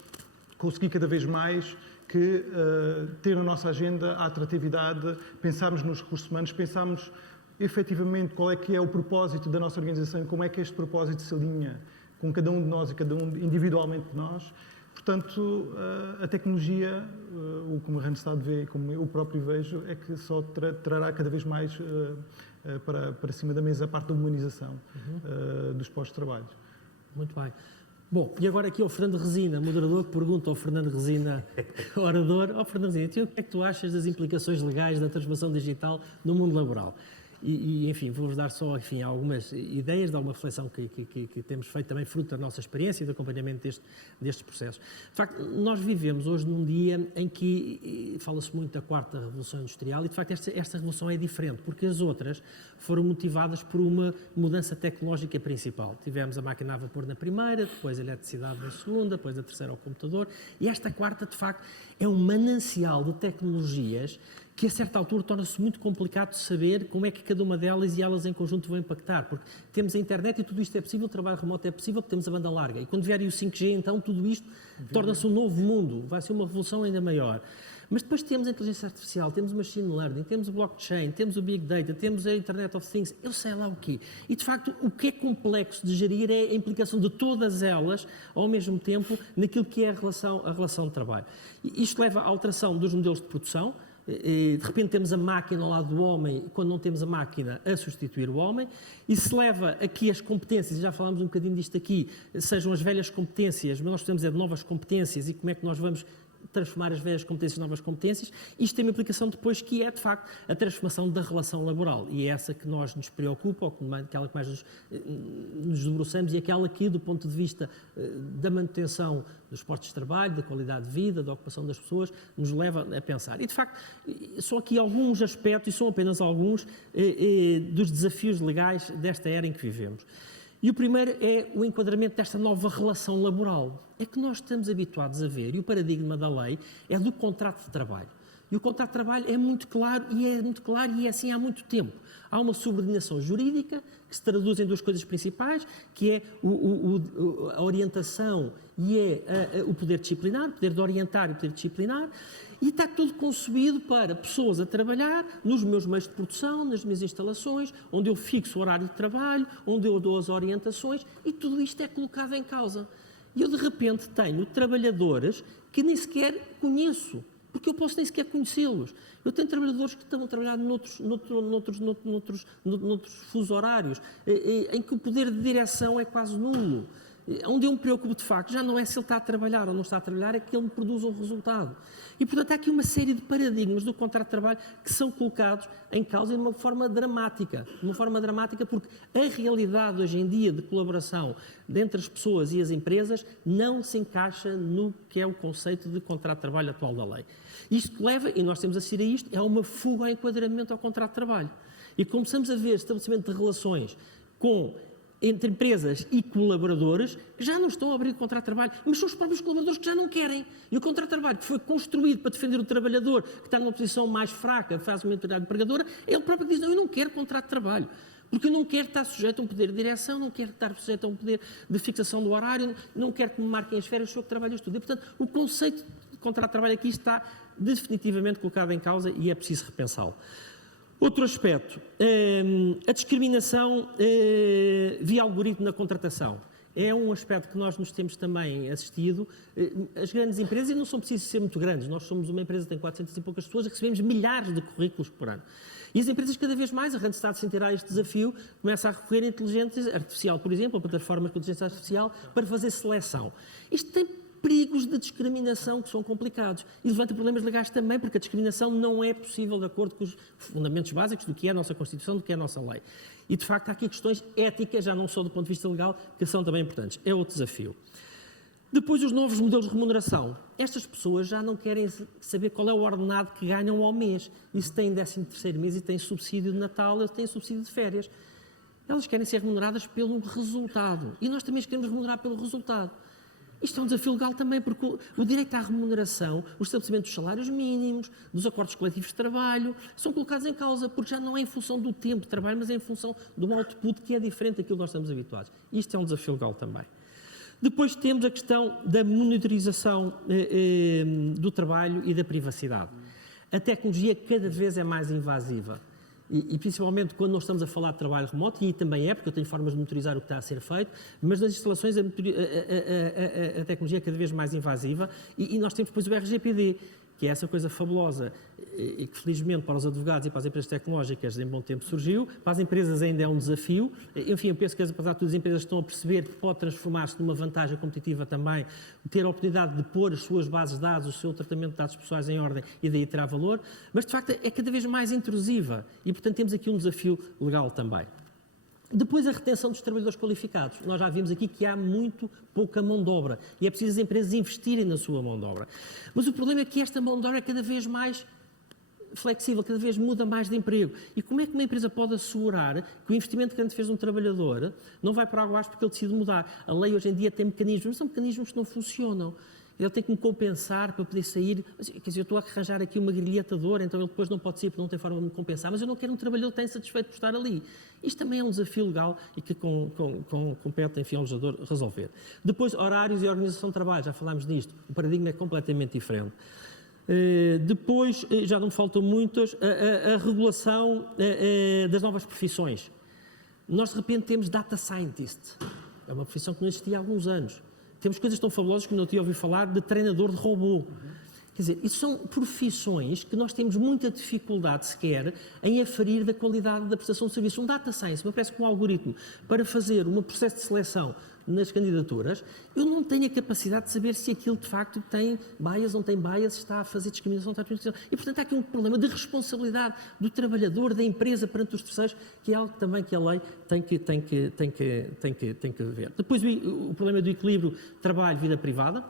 conseguir cada vez mais que ter na nossa agenda a atratividade, pensarmos nos recursos humanos, pensarmos efetivamente qual é que é o propósito da nossa organização e como é que este propósito se alinha com cada um de nós e cada um individualmente de nós. Portanto, a tecnologia, como a Randstad vê e como eu próprio vejo, é que só trará cada vez mais para cima da mesa a parte da humanização dos postos-trabalho. Muito bem. Bom, e agora aqui ao Fernando Resina, moderador, que pergunta ao Fernando Resina, orador. Fernando Resina, o que é que tu achas das implicações legais da transformação digital no mundo laboral? Enfim, vou-vos dar só algumas ideias de alguma reflexão que temos feito também fruto da nossa experiência e do acompanhamento destes processos. De facto, nós vivemos hoje num dia em que fala-se muito da quarta revolução industrial e, de facto, esta revolução é diferente, porque as outras foram motivadas por uma mudança tecnológica principal. Tivemos a máquina a vapor na primeira, depois a eletricidade na segunda, depois a terceira ao computador, e esta quarta, de facto, é um manancial de tecnologias que a certa altura torna-se muito complicado de saber como é que cada uma delas e elas em conjunto vão impactar, porque temos a internet e tudo isto é possível, o trabalho remoto é possível porque temos a banda larga, e quando vier o 5G, então tudo isto torna-se um novo mundo, vai ser uma revolução ainda maior. Mas depois temos a inteligência artificial, temos o machine learning, temos o blockchain, temos o big data, temos a Internet of Things, eu sei lá o quê. E, de facto, o que é complexo de gerir é a implicação de todas elas, ao mesmo tempo, naquilo que é a relação de trabalho. E isto leva à alteração dos modelos de produção. De repente temos a máquina ao lado do homem, quando não temos a máquina a substituir o homem, e se leva a que as competências, já falámos um bocadinho disto aqui, sejam as velhas competências, mas nós precisamos de novas competências, e como é que nós vamos transformar as velhas competências em novas competências. Isto tem uma implicação depois que é, de facto, a transformação da relação laboral, e é essa que nós nos preocupa, ou aquela que mais nos debruçamos, e aquela que, do ponto de vista da manutenção dos postos de trabalho, da qualidade de vida, da ocupação das pessoas, nos leva a pensar. E, de facto, são aqui alguns aspectos, e são apenas alguns, dos desafios legais desta era em que vivemos. E o primeiro é o enquadramento desta nova relação laboral. É que nós estamos habituados a ver, e o paradigma da lei é do contrato de trabalho. E o contrato de trabalho é muito claro e é assim há muito tempo. Há uma subordinação jurídica que se traduz em duas coisas principais, que é a orientação e é o poder disciplinar, o poder de orientar e o poder disciplinar, e está tudo concebido para pessoas a trabalhar nos meus meios de produção, nas minhas instalações, onde eu fixo o horário de trabalho, onde eu dou as orientações, e tudo isto é colocado em causa. E eu, de repente, tenho trabalhadores que nem sequer conheço, porque eu posso nem sequer conhecê-los. Eu tenho trabalhadores que estão a trabalhar noutros fusos horários, em que o poder de direção é quase nulo. Onde eu me preocupo, de facto, já não é se ele está a trabalhar ou não está a trabalhar, é que ele me produz um resultado. E, portanto, há aqui uma série de paradigmas do contrato de trabalho que são colocados em causa de uma forma dramática. Porque a realidade hoje em dia de colaboração entre as pessoas e as empresas não se encaixa no que é o conceito de contrato de trabalho atual da lei. Isto leva, e nós temos a assistir a isto, é uma fuga ao enquadramento ao contrato de trabalho. E começamos a ver estabelecimento de relações com entre empresas e colaboradores que já não estão a abrir o contrato de trabalho, mas são os próprios colaboradores que já não querem. E o contrato de trabalho que foi construído para defender o trabalhador, que está numa posição mais fraca, faz uma entidade empregadora, ele próprio diz, não, eu não quero contrato de trabalho, porque eu não quero estar sujeito a um poder de direção, não quero estar sujeito a um poder de fixação do horário, não quero que me marquem as férias, sou eu que trabalho tudo. E, portanto, o conceito de contrato de trabalho aqui está definitivamente colocado em causa e é preciso repensá-lo. Outro aspecto, a discriminação via algoritmo na contratação. É um aspecto que nós nos temos também assistido. As grandes empresas, e não são precisos ser muito grandes, nós somos uma empresa que tem 400 e poucas pessoas, recebemos milhares de currículos por ano. E as empresas cada vez mais, a Randstad sentirá este desafio, começa a recorrer à inteligência artificial, por exemplo, a plataformas com inteligência artificial, para fazer seleção. Isto tem perigos de discriminação que são complicados e levanta problemas legais também, porque a discriminação não é possível de acordo com os fundamentos básicos do que é a nossa Constituição, do que é a nossa lei. E, de facto, há aqui questões éticas, já não só do ponto de vista legal, que são também importantes. É outro desafio. Depois, os novos modelos de remuneração. Estas pessoas já não querem saber qual é o ordenado que ganham ao mês. E se têm 13º mês e têm subsídio de Natal, eles têm subsídio de férias. Elas querem ser remuneradas pelo resultado. E nós também queremos remunerar pelo resultado. Isto é um desafio legal também, porque o direito à remuneração, o estabelecimento dos salários mínimos, dos acordos coletivos de trabalho, são colocados em causa, porque já não é em função do tempo de trabalho, mas é em função de um output que é diferente daquilo que nós estamos habituados. Isto é um desafio legal também. Depois temos a questão da monitorização do trabalho e da privacidade. A tecnologia cada vez é mais invasiva. E principalmente quando nós estamos a falar de trabalho remoto, e aí também é, porque eu tenho formas de monitorizar o que está a ser feito, mas nas instalações a tecnologia é cada vez mais invasiva e nós temos depois o RGPD, que é essa coisa fabulosa e que felizmente para os advogados e para as empresas tecnológicas em bom tempo surgiu, para as empresas ainda é um desafio. Enfim, eu penso que apesar de todas as empresas estão a perceber que pode transformar-se numa vantagem competitiva também, ter a oportunidade de pôr as suas bases de dados, o seu tratamento de dados pessoais em ordem e daí terá valor, mas de facto é cada vez mais intrusiva e portanto temos aqui um desafio legal também. Depois, a retenção dos trabalhadores qualificados. Nós já vimos aqui que há muito pouca mão de obra e é preciso as empresas investirem na sua mão de obra. Mas o problema é que esta mão de obra é cada vez mais flexível, cada vez muda mais de emprego. E como é que uma empresa pode assegurar que o investimento que antes fez um trabalhador não vai para água abaixo porque ele decide mudar? A lei hoje em dia tem mecanismos, mas são mecanismos que não funcionam. Ele tem que me compensar para poder sair. Quer dizer, eu estou a arranjar aqui uma grilheta de ouro, então ele depois não pode sair porque não tem forma de me compensar, mas eu não quero um trabalhador que tenha satisfeito por estar ali. Isto também é um desafio legal e que compete, enfim, ao legislador resolver. Depois, horários e organização de trabalho, já falámos nisto. O paradigma é completamente diferente. Depois, já não me faltam muitas, a regulação das novas profissões. Nós, de repente, temos data scientist. É uma profissão que não existia há alguns anos. Temos coisas tão fabulosas como eu tinha ouvido falar de treinador de robô. Quer dizer, isso são profissões que nós temos muita dificuldade sequer em aferir da qualidade da prestação de serviço. Um data science, me parece que um algoritmo para fazer um processo de seleção nas candidaturas, eu não tenho a capacidade de saber se aquilo de facto tem bias ou não tem bias, se está a fazer discriminação, está a discriminação. E portanto há aqui um problema de responsabilidade do trabalhador, da empresa perante os terceiros, que é algo também que a lei tem que ver. Depois o problema do equilíbrio trabalho-vida privada.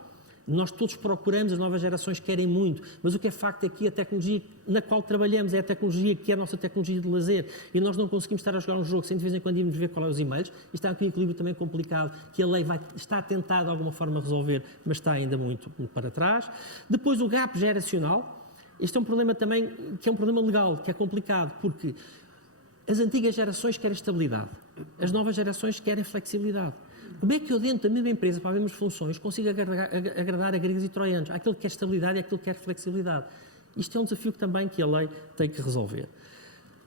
Nós todos procuramos, as novas gerações querem muito, mas o que é facto é que a tecnologia na qual trabalhamos é a tecnologia que é a nossa tecnologia de lazer e nós não conseguimos estar a jogar um jogo sem de vez em quando irmos ver qual é os e-mails. Isto é um equilíbrio também complicado que a lei está a tentar de alguma forma resolver, mas está ainda muito para trás. Depois o gap geracional. Este é um problema também que é um problema legal, que é complicado, porque as antigas gerações querem estabilidade, as novas gerações querem flexibilidade. Como é que eu, dentro da mesma empresa, para as mesmas funções, consigo agradar a gregos e troianos? Há aquele que quer estabilidade e aquele que quer flexibilidade. Isto é um desafio que também que a lei tem que resolver.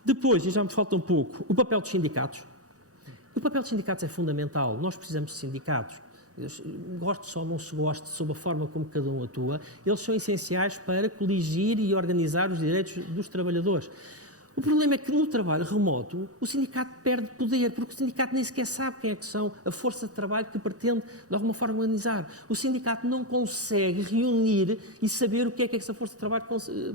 Depois, e já me falta um pouco, o papel dos sindicatos. O papel dos sindicatos é fundamental. Nós precisamos de sindicatos. Goste ou não se goste, sob a forma como cada um atua, eles são essenciais para coligir e organizar os direitos dos trabalhadores. O problema é que no trabalho remoto o sindicato perde poder, porque o sindicato nem sequer sabe quem é que são a força de trabalho que pretende de alguma forma organizar. O sindicato não consegue reunir e saber o que é que essa força de trabalho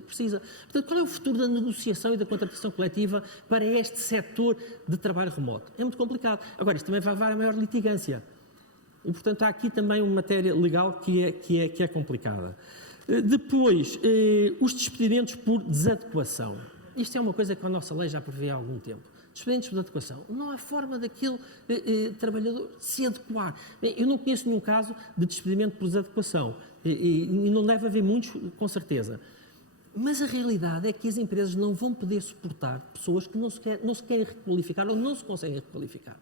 precisa. Portanto, qual é o futuro da negociação e da contratação coletiva para este setor de trabalho remoto? É muito complicado. Agora, isto também vai levar a maior litigância. E, portanto, há aqui também uma matéria legal que é complicada. Depois, os despedimentos por desadequação. Isto é uma coisa que a nossa lei já prevê há algum tempo. despedimentos por adequação. Não há forma daquele trabalhador se adequar. Bem, eu não conheço nenhum caso de despedimento por desadequação e não deve haver muitos, com certeza. Mas a realidade é que as empresas não vão poder suportar pessoas que não se querem requalificar ou não se conseguem requalificar.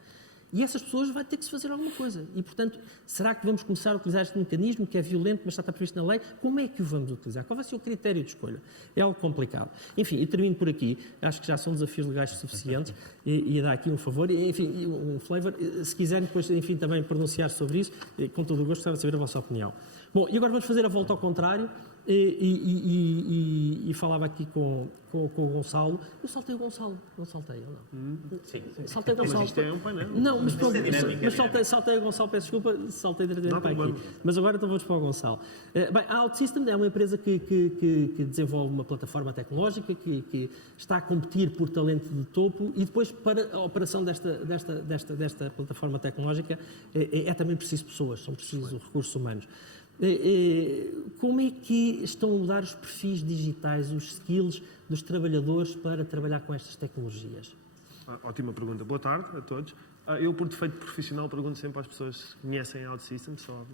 E essas pessoas vai ter que se fazer alguma coisa. E, portanto, será que vamos começar a utilizar este mecanismo que é violento, mas está previsto na lei? Como é que o vamos utilizar? Qual vai ser o critério de escolha? É algo complicado. Enfim, eu termino por aqui. Acho que já são desafios legais suficientes e dar aqui um favor. E, enfim, um flavor. Se quiserem depois, enfim, também pronunciar sobre isso, com todo o gosto, gostava de saber a vossa opinião. Bom, e agora vamos fazer a volta ao contrário. E falava aqui com o Gonçalo. Eu saltei o Gonçalo, não saltei, ou não? Sim. Saltei o Gonçalo. Mas isto é um painel. Não, mas pronto, dinâmica. saltei o Gonçalo, peço desculpa, saltei diretamente para aqui. Mas agora então vamos para o Gonçalo. Bem, a OutSystems é uma empresa que desenvolve uma plataforma tecnológica que está a competir por talento de topo e depois para a operação desta plataforma tecnológica é também preciso pessoas, são precisos recursos humanos. Como é que estão a mudar os perfis digitais, os skills dos trabalhadores para trabalhar com estas tecnologias? Ótima pergunta. Boa tarde a todos. Eu, por defeito profissional, pergunto sempre às pessoas que conhecem a OutSystems, só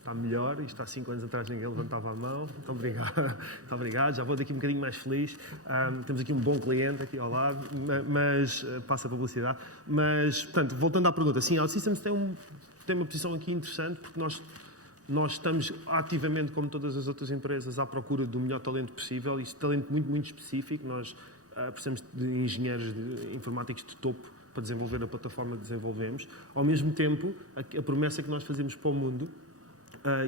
está melhor, isto há 5 anos atrás ninguém levantava a mão. Muito obrigado. Muito obrigado. Já vou daqui um bocadinho mais feliz. Temos aqui um bom cliente aqui ao lado, mas passa a publicidade. Mas, portanto, voltando à pergunta, sim, a OutSystems tem uma posição aqui interessante porque nós estamos ativamente, como todas as outras empresas, à procura do melhor talento possível, e talento muito, muito específico. Nós precisamos de engenheiros informáticos de topo para desenvolver a plataforma que desenvolvemos. Ao mesmo tempo, a promessa que nós fazemos para o mundo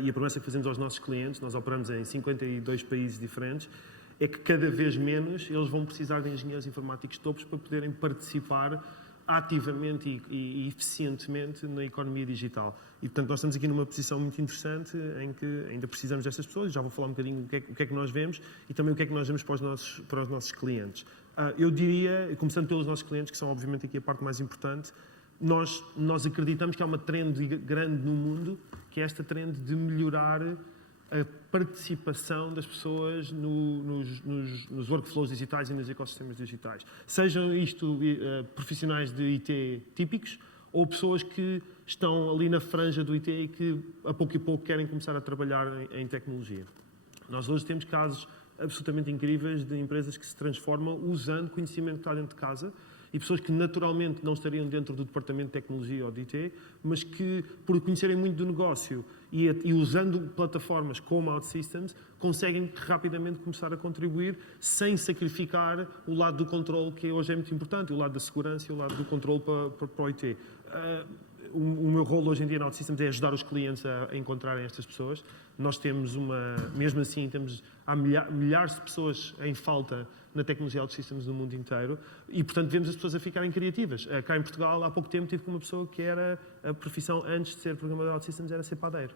e a promessa que fazemos aos nossos clientes, nós operamos em 52 países diferentes, é que cada vez menos eles vão precisar de engenheiros informáticos de topos para poderem participar ativamente e eficientemente na economia digital. E, portanto, nós estamos aqui numa posição muito interessante em que ainda precisamos destas pessoas. Já vou falar um bocadinho o que é que nós vemos e também o que é que nós vemos para os nossos clientes. Eu diria, começando pelos nossos clientes, que são obviamente aqui a parte mais importante, nós acreditamos que há uma trend grande no mundo, que é esta trend de melhorar a participação das pessoas nos workflows digitais e nos ecossistemas digitais. Sejam isto profissionais de IT típicos ou pessoas que estão ali na franja do IT e que a pouco e pouco querem começar a trabalhar em tecnologia. Nós hoje temos casos absolutamente incríveis de empresas que se transformam usando conhecimento que está dentro de casa e pessoas que naturalmente não estariam dentro do departamento de tecnologia ou de IT, mas que, por conhecerem muito do negócio e usando plataformas como a OutSystems, conseguem rapidamente começar a contribuir sem sacrificar o lado do controle, que hoje é muito importante, o lado da segurança e o lado do controle para o IT. O meu rolo hoje em dia na OutSystems é ajudar os clientes a encontrarem estas pessoas. Nós temos mesmo assim, há milhares de pessoas em falta na tecnologia OutSystems no mundo inteiro e, portanto, vemos as pessoas a ficarem criativas. Cá em Portugal, há pouco tempo, tive com uma pessoa que era a profissão, antes de ser programador OutSystems, era ser padeiro.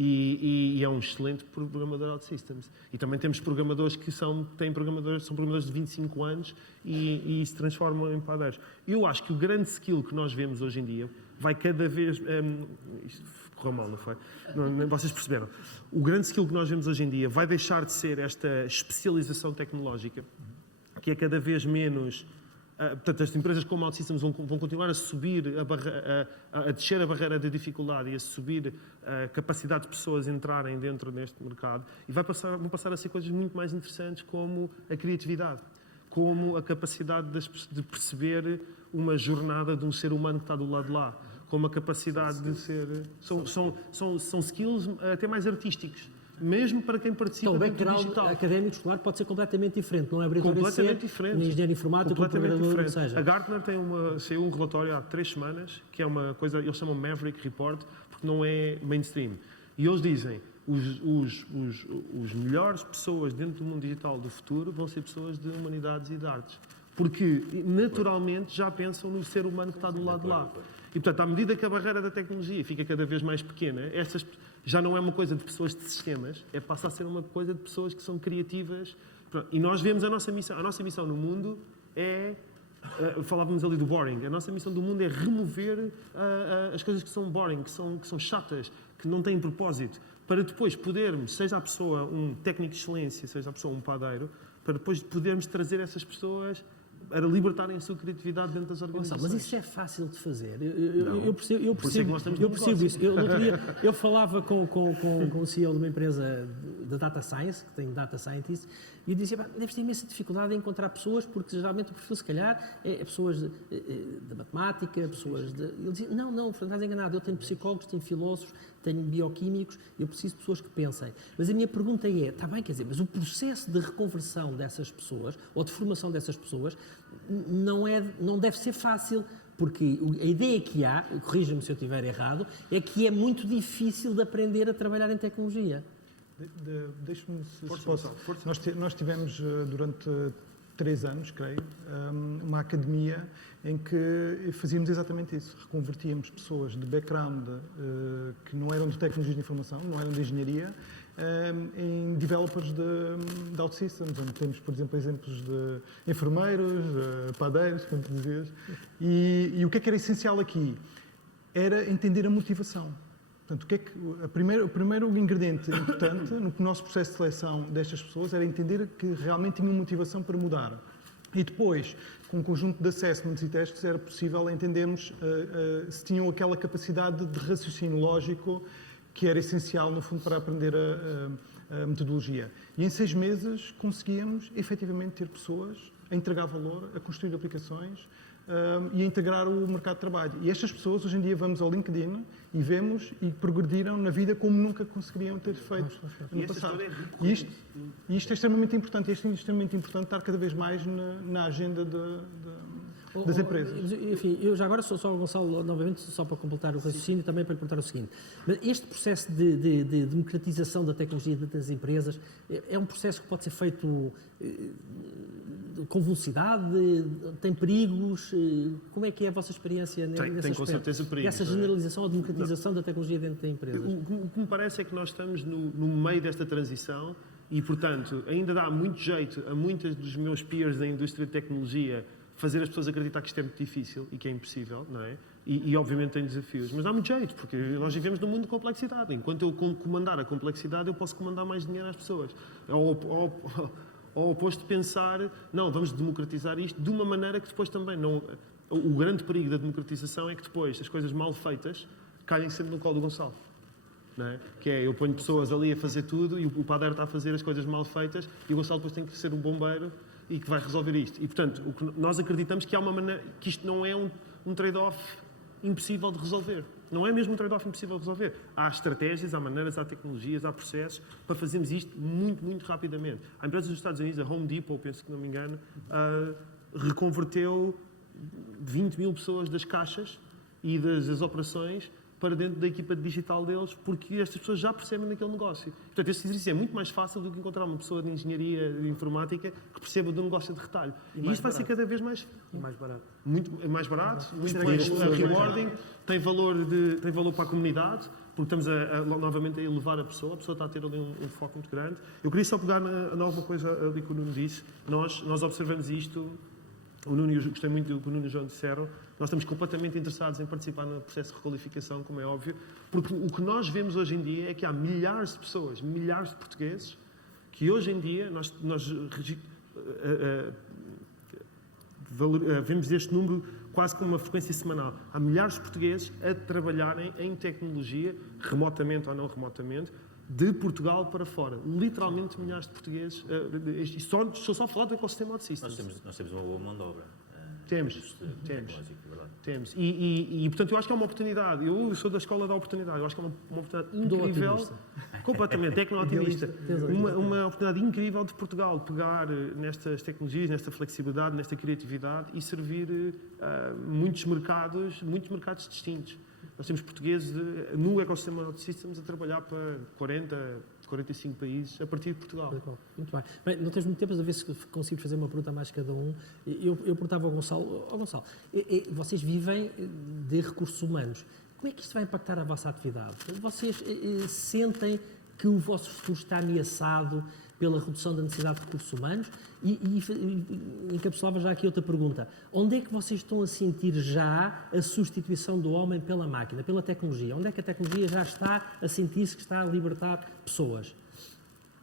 E é um excelente programador OutSystems. E também temos programadores que são programadores de 25 anos e se transformam em padeiros. Eu acho que o grande skill que nós vemos hoje em dia vai cada vez... isto correu mal, não foi? Vocês perceberam. O grande skill que nós vemos hoje em dia vai deixar de ser esta especialização tecnológica, que é cada vez menos... portanto, as empresas como a OutSystems vão continuar a subir, a descer a barreira de dificuldade e a subir a capacidade de pessoas entrarem dentro deste mercado e vão passar a ser coisas muito mais interessantes como a criatividade, como a capacidade de perceber uma jornada de um ser humano que está do lado de lá, como a capacidade de ser... São skills até mais artísticos. Mesmo para quem participa então, dentro do digital. O background académico escolar pode ser completamente diferente, não é obrigatório ser um engenheiro informático ou programador, ou seja. A Gartner saiu um relatório há 3 semanas, que é uma coisa, eles chamam Maverick Report, porque não é mainstream. E eles dizem, os melhores pessoas dentro do mundo digital do futuro vão ser pessoas de humanidades e de artes. Porque, naturalmente, já pensam no ser humano que está do lado de lá. E, portanto, à medida que a barreira da tecnologia fica cada vez mais pequena, já não é uma coisa de pessoas de sistemas, passa a ser uma coisa de pessoas que são criativas. E nós vemos a nossa missão no mundo é... falávamos ali do boring. A nossa missão do mundo é remover as coisas que são boring, que são chatas, que não têm propósito, para depois podermos, seja a pessoa um técnico de excelência, seja a pessoa um padeiro, para depois podermos trazer essas pessoas era libertarem a sua criatividade dentro das Gonçalo, organizações. mas isso é fácil de fazer. Não. Eu percebo, Por isso é que nós temos eu um percebo negócio. isso. No outro dia, eu falava com o CEO de uma empresa de Data Science, que tem Data Scientist, e eu dizia, deves ter imensa dificuldade em encontrar pessoas, porque geralmente o perfil, se calhar, é pessoas de matemática, pessoas de... Ele dizia, não, estás enganado, eu tenho psicólogos, tenho filósofos, tenho bioquímicos, eu preciso de pessoas que pensem. Mas a minha pergunta é, está bem, quer dizer, mas o processo de reconversão dessas pessoas, ou de formação dessas pessoas, não deve ser fácil, porque a ideia que há, corrija-me se eu estiver errado, é que é muito difícil de aprender a trabalhar em tecnologia. Deixe-me, se posso. Nós tivemos durante 3 anos, creio, uma academia em que fazíamos exatamente isso. Reconvertíamos pessoas de background que não eram de tecnologias de informação, não eram de engenharia, em developers de OutSystems, onde temos, por exemplo, exemplos de enfermeiros, padeiros, como tu dizias. E o que era essencial aqui? Era entender a motivação. Portanto, o primeiro ingrediente importante no nosso processo de seleção destas pessoas era entender que realmente tinham motivação para mudar. E depois, com um conjunto de assessments e testes, era possível entendermos se tinham aquela capacidade de raciocínio lógico que era essencial, no fundo, para aprender a metodologia. E em 6 meses conseguíamos, efetivamente, ter pessoas a entregar valor, a construir aplicações e a integrar o mercado de trabalho. E estas pessoas, hoje em dia, vamos ao LinkedIn e vemos e progrediram na vida como nunca conseguiriam ter feito no passado. E isto é extremamente importante. E é extremamente importante estar cada vez mais na agenda das empresas. Enfim, eu já agora sou só o Gonçalo, novamente, só para completar o raciocínio e também para lhe perguntar o seguinte. Mas este processo de democratização da tecnologia dentro das empresas é um processo que pode ser feito com velocidade? Tem perigos? Como é que é a vossa experiência nesse aspecto? Tem com certeza perigos. Essa generalização ou democratização da tecnologia dentro da empresa? O que me parece é que nós estamos no meio desta transição e, portanto, ainda dá muito jeito a muitos dos meus peers da indústria de tecnologia fazer as pessoas acreditar que isto é muito difícil e que é impossível, não é? E obviamente tem desafios, mas dá muito jeito, porque nós vivemos num mundo de complexidade. Enquanto eu comandar a complexidade, eu posso comandar mais dinheiro às pessoas. Ao oposto de pensar, não, vamos democratizar isto de uma maneira que depois também não... O grande perigo da democratização é que depois as coisas mal feitas caem sempre no colo do Gonçalo. Não é? Que é, eu ponho pessoas ali a fazer tudo e o padeiro está a fazer as coisas mal feitas e o Gonçalo depois tem que ser o bombeiro e que vai resolver isto. E, portanto, o que nós acreditamos que há uma maneira, que isto não é um trade-off impossível de resolver. Não é mesmo um trade-off impossível de resolver. Há estratégias, há maneiras, há tecnologias, há processos para fazermos isto muito, muito rapidamente. Há empresas dos Estados Unidos, a Home Depot, penso que não me engano, reconverteu 20 mil pessoas das caixas e das operações para dentro da equipa digital deles, porque estas pessoas já percebem naquele negócio. Portanto, este exercício é muito mais fácil do que encontrar uma pessoa de engenharia de informática que perceba do negócio de retalho. E isto vai ser cada vez mais... mais barato. Muito mais barato, muito mais rewarding, tem valor para a comunidade, porque estamos novamente a elevar a pessoa está a ter ali um foco muito grande. Eu queria só pegar na alguma coisa ali que o Nuno disse. Nós observamos isto, o Nuno e eu gostei muito do que o Nuno e o João disseram. Nós estamos completamente interessados em participar no processo de requalificação, como é óbvio, porque o que nós vemos hoje em dia é que há milhares de pessoas, milhares de portugueses, que hoje em dia nós vemos este número quase com uma frequência semanal. Há milhares de portugueses a trabalharem em tecnologia, remotamente ou não remotamente, de Portugal para fora. Literalmente milhares de portugueses. Estou só a falar do ecossistema OutSystems. Nós temos uma boa mão de obra. Temos. E, portanto, eu acho que é uma oportunidade. Eu sou da escola da oportunidade. Eu acho que é uma oportunidade incrível. Completamente, tecno-otimista. Uma oportunidade incrível de Portugal pegar nestas tecnologias, nesta flexibilidade, nesta criatividade e servir muitos mercados distintos. Nós temos portugueses no ecossistema OutSystems a trabalhar para 45 países a partir de Portugal. Muito bem. Bem, não tens muito tempo, mas a ver se consigo fazer uma pergunta a mais cada um. Eu perguntava ao Gonçalo, vocês vivem de recursos humanos. Como é que isto vai impactar a vossa atividade? Vocês sentem que o vosso futuro está ameaçado pela redução da necessidade de recursos humanos? E encapsulava já aqui outra pergunta. Onde é que vocês estão a sentir já a substituição do homem pela máquina, pela tecnologia? Onde é que a tecnologia já está a sentir-se que está a libertar pessoas?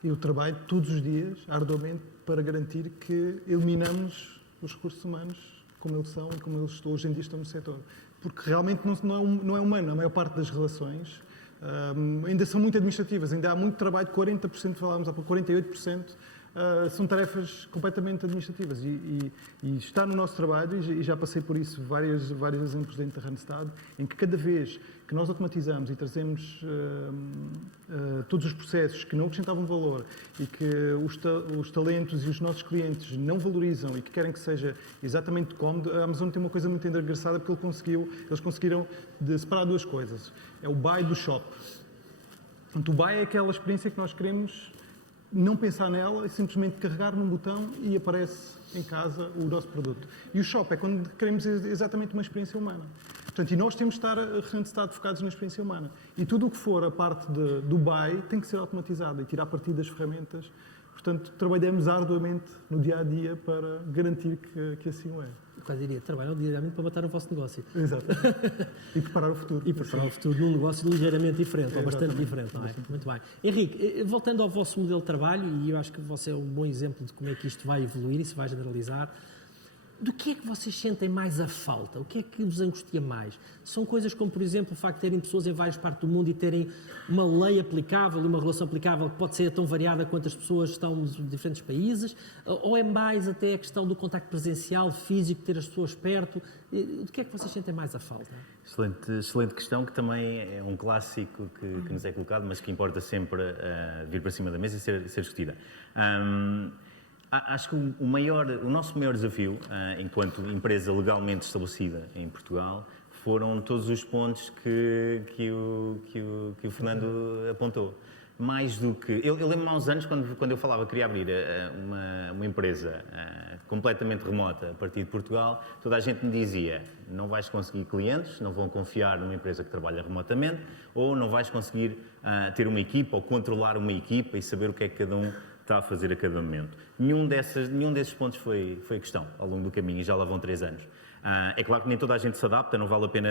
Eu trabalho todos os dias, arduamente, para garantir que eliminamos os recursos humanos como eles são e como eles hoje em dia estão no setor. Porque realmente não é humano, a maior parte das relações ainda são muito administrativas, ainda há muito trabalho, 40%, falámos há pouco, 48%, são tarefas completamente administrativas e está no nosso trabalho, e já passei por isso vários exemplos dentro da Randstad, em que cada vez que nós automatizamos e trazemos todos os processos que não acrescentavam valor e que os talentos e os nossos clientes não valorizam e que querem que seja exatamente cómodo, a Amazon tem uma coisa muito engraçada porque eles conseguiram separar duas coisas. É o buy do shop. Portanto, o buy é aquela experiência que nós queremos não pensar nela e simplesmente carregar num botão e aparece em casa o nosso produto. E o shop é quando queremos exatamente uma experiência humana. Portanto, e nós temos de estar focados na experiência humana. E tudo o que for a parte do buy tem que ser automatizado e tirar partido das ferramentas. Portanto, trabalhamos arduamente no dia-a-dia para garantir que assim o é. Quase diria, trabalham diariamente para matar o vosso negócio. Exato. E preparar o futuro. E preparar o futuro num negócio ligeiramente diferente, ou bastante diferente, não é? Muito bem. Henrique, voltando ao vosso modelo de trabalho, e eu acho que você é um bom exemplo de como é que isto vai evoluir e se vai generalizar, do que é que vocês sentem mais a falta? O que é que vos angustia mais? São coisas como, por exemplo, o facto de terem pessoas em várias partes do mundo e terem uma lei aplicável e uma relação aplicável que pode ser tão variada quanto as pessoas estão nos diferentes países? Ou é mais até a questão do contacto presencial, físico, ter as pessoas perto? Do que é que vocês sentem mais a falta? Excelente questão, que também é um clássico que nos é colocado, mas que importa sempre vir para cima da mesa e ser discutida. Acho que o nosso maior desafio, enquanto empresa legalmente estabelecida em Portugal, foram todos os pontos que o Fernando apontou. Mais do que... Eu lembro-me há uns anos, quando eu falava que queria abrir uma empresa completamente remota a partir de Portugal, toda a gente me dizia: não vais conseguir clientes, não vão confiar numa empresa que trabalha remotamente, ou não vais conseguir ter uma equipa ou controlar uma equipa e saber o que é que cada um está a fazer a cada momento. Nenhum desses pontos foi questão ao longo do caminho, e já lá vão 3 anos. É claro que nem toda a gente se adapta, não vale a pena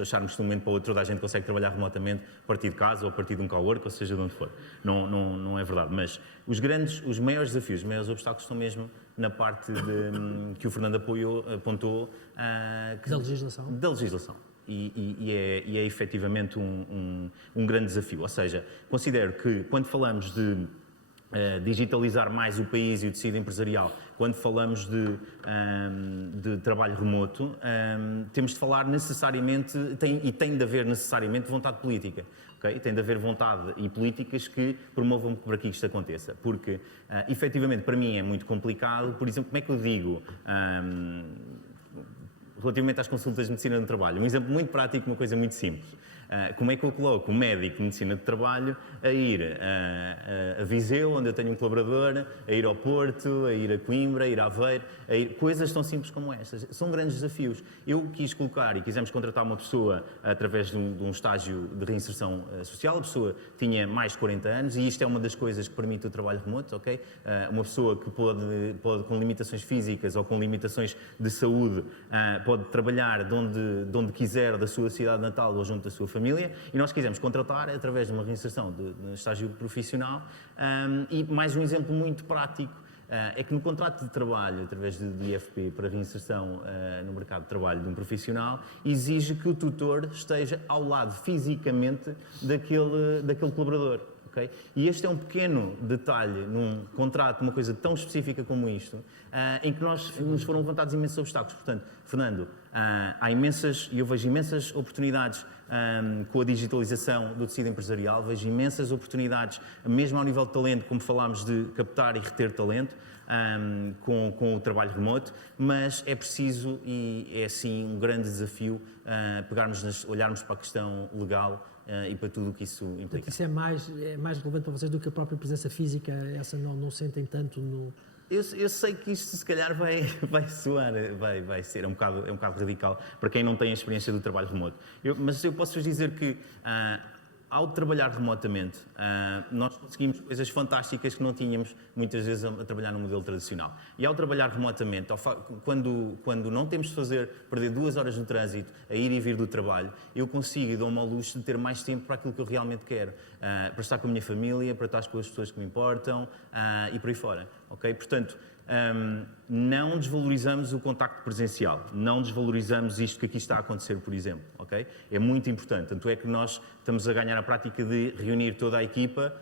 acharmos que de um momento para o outro toda a gente consegue trabalhar remotamente a partir de casa ou a partir de um cowork, ou seja de onde for. Não é verdade, mas os maiores desafios, os maiores obstáculos estão mesmo na parte que o Fernando apontou. Da legislação. Da legislação. E é efetivamente um grande desafio. Ou seja, considero que quando falamos de digitalizar mais o país e o tecido empresarial, quando falamos de trabalho remoto, temos de falar necessariamente, tem de haver necessariamente vontade política. Okay? Tem de haver vontade e políticas que promovam para que isto aconteça. Porque, efetivamente, para mim é muito complicado. Por exemplo, como é que eu digo... relativamente às consultas de medicina do trabalho, um exemplo muito prático, uma coisa muito simples. Como é que eu coloco um médico de medicina do trabalho a ir a Viseu, onde eu tenho um colaborador, a ir ao Porto, a ir a Coimbra, a ir a Aveiro, coisas tão simples como estas. São grandes desafios. Eu quis colocar e quisemos contratar uma pessoa através de um estágio de reinserção social. A pessoa tinha mais de 40 anos e isto é uma das coisas que permite o trabalho remoto, ok? Uma pessoa que pode com limitações físicas ou com limitações de saúde, pode trabalhar de onde quiser, da sua cidade natal ou junto da sua família, e nós quisemos contratar através de uma reinserção de estágio profissional. E mais um exemplo muito prático é que no contrato de trabalho, através de IFP para reinserção no mercado de trabalho de um profissional, exige que o tutor esteja ao lado fisicamente daquele colaborador. Okay? E este é um pequeno detalhe num contrato, uma coisa tão específica como isto, em que nos foram levantados imensos obstáculos. Portanto, Fernando, eu vejo imensas oportunidades com a digitalização do tecido empresarial, vejo imensas oportunidades, mesmo ao nível de talento, como falámos de captar e reter talento, com o trabalho remoto, mas é preciso, e é assim um grande desafio, olharmos para a questão legal e para tudo o que isso implica. Porque isso é mais relevante para vocês do que a própria presença física, essa não sentem tanto no... Eu sei que isto se calhar vai soar, vai ser um bocado radical para quem não tem a experiência do trabalho remoto. Mas eu posso-vos dizer que ao trabalhar remotamente, nós conseguimos coisas fantásticas que não tínhamos muitas vezes a trabalhar no modelo tradicional. E ao trabalhar remotamente, quando não temos de perder 2 horas no trânsito, a ir e vir do trabalho, eu consigo e dou-me ao luxo de ter mais tempo para aquilo que eu realmente quero. para estar com a minha família, para estar com as pessoas que me importam e por aí fora, ok? Portanto, não desvalorizamos o contacto presencial, não desvalorizamos isto que aqui está a acontecer, por exemplo, ok? É muito importante, tanto é que nós estamos a ganhar a prática de reunir toda a equipa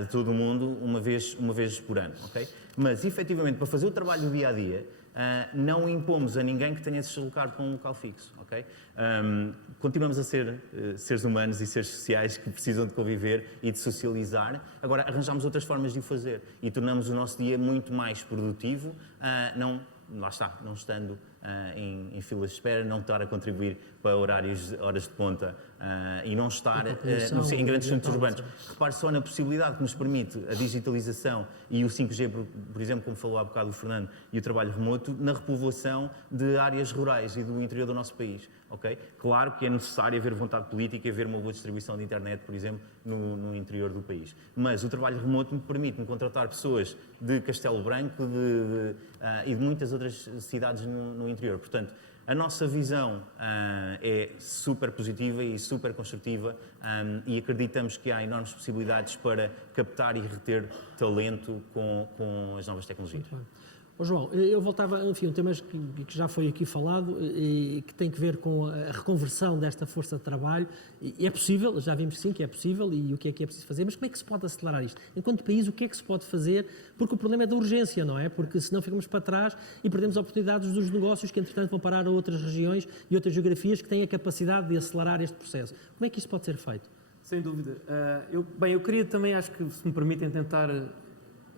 de todo o mundo uma vez por ano, ok? Mas, efetivamente, para fazer o trabalho do dia-a-dia, não impomos a ninguém que tenha de se deslocar para um local fixo, ok? Continuamos a ser seres humanos e seres sociais que precisam de conviver e de socializar. Agora, arranjamos outras formas de o fazer e tornamos o nosso dia muito mais produtivo, não estando em filas de espera, não estar a contribuir para horas de ponta e não estar em grandes centros urbanos. Repare só na possibilidade que nos permite a digitalização e o 5G, por exemplo, como falou há bocado o Fernando, e o trabalho remoto, na repovoação de áreas rurais e do interior do nosso país. Okay? Claro que é necessário haver vontade política e haver uma boa distribuição de internet, por exemplo, no interior do país. Mas o trabalho remoto me permite-me contratar pessoas de Castelo Branco e de muitas outras cidades no interior. Portanto, a nossa visão é super positiva e super construtiva e acreditamos que há enormes possibilidades para captar e reter talento com as novas tecnologias. João, eu voltava, enfim, um tema que já foi aqui falado e que tem que ver com a reconversão desta força de trabalho. E é possível, já vimos que sim, que é possível e o que é preciso fazer, mas como é que se pode acelerar isto? Enquanto país, o que é que se pode fazer? Porque o problema é da urgência, não é? Porque senão ficamos para trás e perdemos oportunidades dos negócios que, entretanto, vão parar a outras regiões e outras geografias que têm a capacidade de acelerar este processo. Como é que isto pode ser feito? Sem dúvida. Eu queria também, acho que, se me permitem, tentar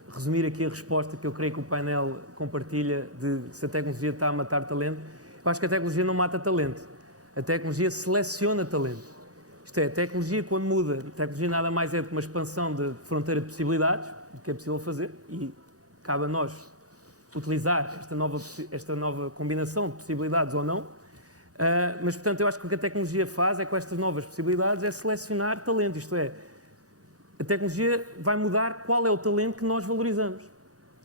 resumir aqui a resposta que eu creio que o painel compartilha de se a tecnologia está a matar talento. Eu acho que a tecnologia não mata talento. A tecnologia seleciona talento. Isto é, a tecnologia quando muda, a tecnologia nada mais é do que uma expansão de fronteira de possibilidades, do que é possível fazer, e cabe a nós utilizar esta nova combinação de possibilidades ou não. Mas, portanto, eu acho que o que a tecnologia faz é, com estas novas possibilidades, é selecionar talento. Isto é, a tecnologia vai mudar qual é o talento que nós valorizamos.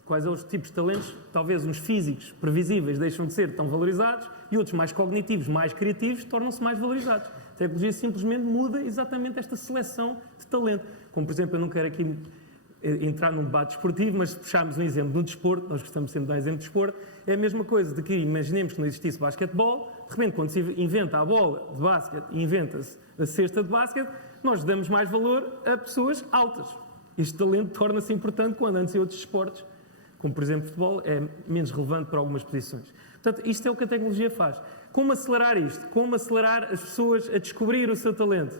Quais são os tipos de talentos, talvez uns físicos previsíveis deixam de ser tão valorizados e outros mais cognitivos, mais criativos, tornam-se mais valorizados. A tecnologia simplesmente muda exatamente esta seleção de talento. Como, por exemplo, eu não quero aqui entrar num debate desportivo, mas se puxarmos um exemplo no desporto, nós gostamos sempre de dar exemplo de desporto, é a mesma coisa de que imaginemos que não existisse basquetebol, de repente quando se inventa a bola de basquete e inventa-se a cesta de basquete, nós damos mais valor a pessoas altas. Este talento torna-se importante quando antes em outros esportes, como por exemplo futebol, é menos relevante para algumas posições. Portanto, isto é o que a tecnologia faz. Como acelerar isto? Como acelerar as pessoas a descobrir o seu talento?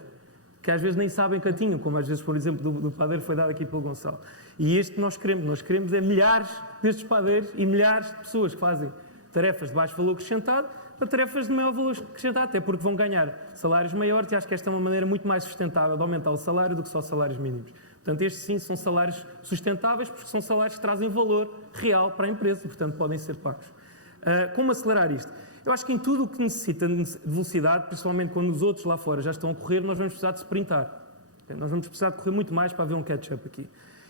Que às vezes nem sabem que a tinham, como às vezes, por exemplo, do padeiro foi dado aqui pelo Gonçalo. E este que nós queremos. Nós queremos é milhares destes padeiros e milhares de pessoas que fazem tarefas de baixo valor acrescentado para tarefas de maior valor acrescentado, até porque vão ganhar salários maiores e acho que esta é uma maneira muito mais sustentável de aumentar o salário do que só salários mínimos. Portanto, estes sim são salários sustentáveis porque são salários que trazem valor real para a empresa e, portanto, podem ser pagos. Como acelerar isto? Eu acho que em tudo o que necessita de velocidade, principalmente quando os outros lá fora já estão a correr, nós vamos precisar de sprintar. Nós vamos precisar de correr muito mais para haver um catch-up aqui.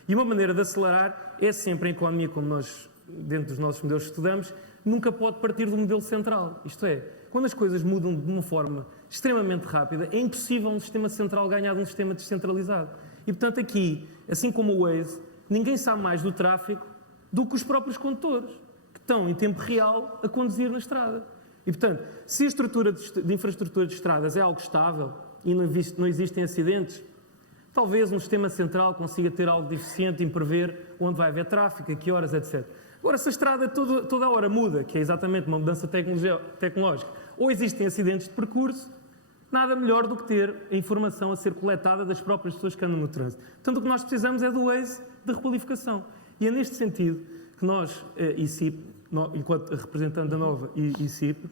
E uma maneira de acelerar é sempre a economia, como nós, dentro dos nossos modelos, estudamos, nunca pode partir do modelo central. Isto é, quando as coisas mudam de uma forma extremamente rápida, é impossível um sistema central ganhar de um sistema descentralizado. E, portanto, aqui, assim como o Waze, ninguém sabe mais do tráfego do que os próprios condutores, que estão em tempo real a conduzir na estrada. E, portanto, se a estrutura de infraestrutura de estradas é algo estável e não existem acidentes, talvez um sistema central consiga ter algo de eficiente em prever onde vai haver tráfego, a que horas, etc. Agora, se a estrada toda a hora muda, que é exatamente uma mudança tecnológica, ou existem acidentes de percurso, nada melhor do que ter a informação a ser coletada das próprias pessoas que andam no trânsito. Portanto, o que nós precisamos é do Waze de requalificação. E é neste sentido que nós, ICIP, enquanto representante da Nova e ICIP,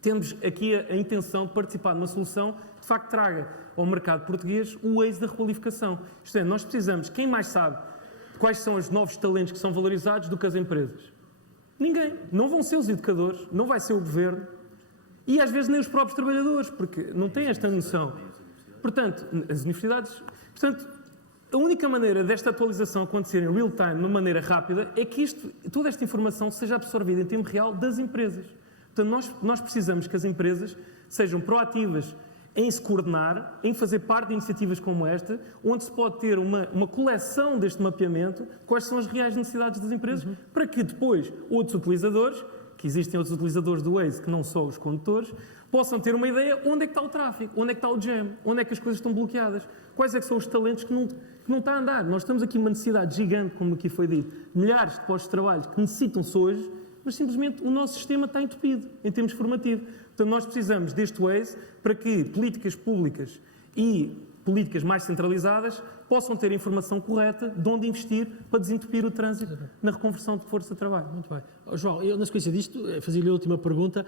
temos aqui a intenção de participar numa solução que, de facto, traga ao mercado português o Waze da requalificação. Isto é, nós precisamos, quem mais sabe quais são os novos talentos que são valorizados do que as empresas? Ninguém. Não vão ser os educadores, não vai ser o governo e às vezes nem os próprios trabalhadores, porque não têm esta noção. Portanto, as universidades... Portanto, a única maneira desta atualização acontecer em real time, de uma maneira rápida, é que toda esta informação seja absorvida em tempo real das empresas. Portanto, nós precisamos que as empresas sejam proativas em se coordenar, em fazer parte de iniciativas como esta, onde se pode ter uma coleção deste mapeamento, quais são as reais necessidades das empresas, para que depois outros utilizadores, que existem outros utilizadores do Waze que não só os condutores, possam ter uma ideia onde é que está o tráfego, onde é que está o jam, onde é que as coisas estão bloqueadas, quais é que são os talentos que não está a andar. Nós temos aqui uma necessidade gigante, como aqui foi dito, milhares de postos de trabalho que necessitam-se hoje, mas simplesmente o nosso sistema está entupido em termos formativos. Portanto, nós precisamos deste Waze para que políticas públicas e políticas mais centralizadas possam ter a informação correta de onde investir para desentupir o trânsito na reconversão de força de trabalho. Muito bem. João, eu na sequência disto, fazia-lhe a última pergunta.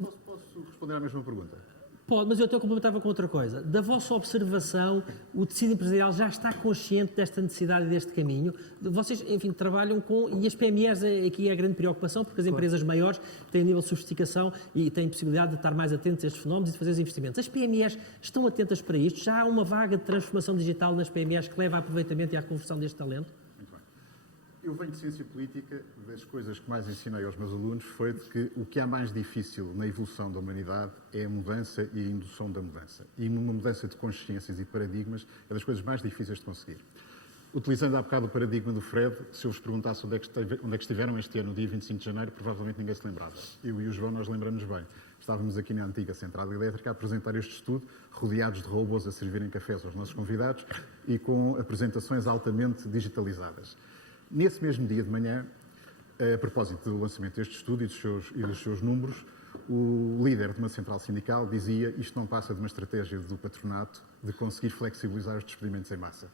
Posso responder à mesma pergunta? Pode, mas eu até complementava com outra coisa. Da vossa observação, o tecido empresarial já está consciente desta necessidade e deste caminho? Vocês, enfim, trabalham com... E as PMEs aqui é a grande preocupação, porque as empresas maiores têm nível de sofisticação e têm possibilidade de estar mais atentos a estes fenómenos e de fazer os investimentos. As PMEs estão atentas para isto? Já há uma vaga de transformação digital nas PMEs que leva a aproveitamento e à conversão deste talento? Muito bem. Eu venho de ciência política, das coisas que mais ensinei aos meus alunos foi de que o que há mais difícil na evolução da humanidade é a mudança e a indução da mudança. E numa mudança de consciências e paradigmas é das coisas mais difíceis de conseguir. Utilizando há bocado o paradigma do Fred, se eu vos perguntasse onde é que estiveram este ano, no dia 25 de janeiro, provavelmente ninguém se lembrava. Eu e o João, nós lembramos bem. Estávamos aqui na antiga central elétrica a apresentar este estudo, rodeados de robôs a servirem cafés aos nossos convidados e com apresentações altamente digitalizadas. Nesse mesmo dia de manhã, a propósito do lançamento deste estudo e dos seus números, o líder de uma central sindical dizia: isto não passa de uma estratégia do patronato de conseguir flexibilizar os despedimentos em massa.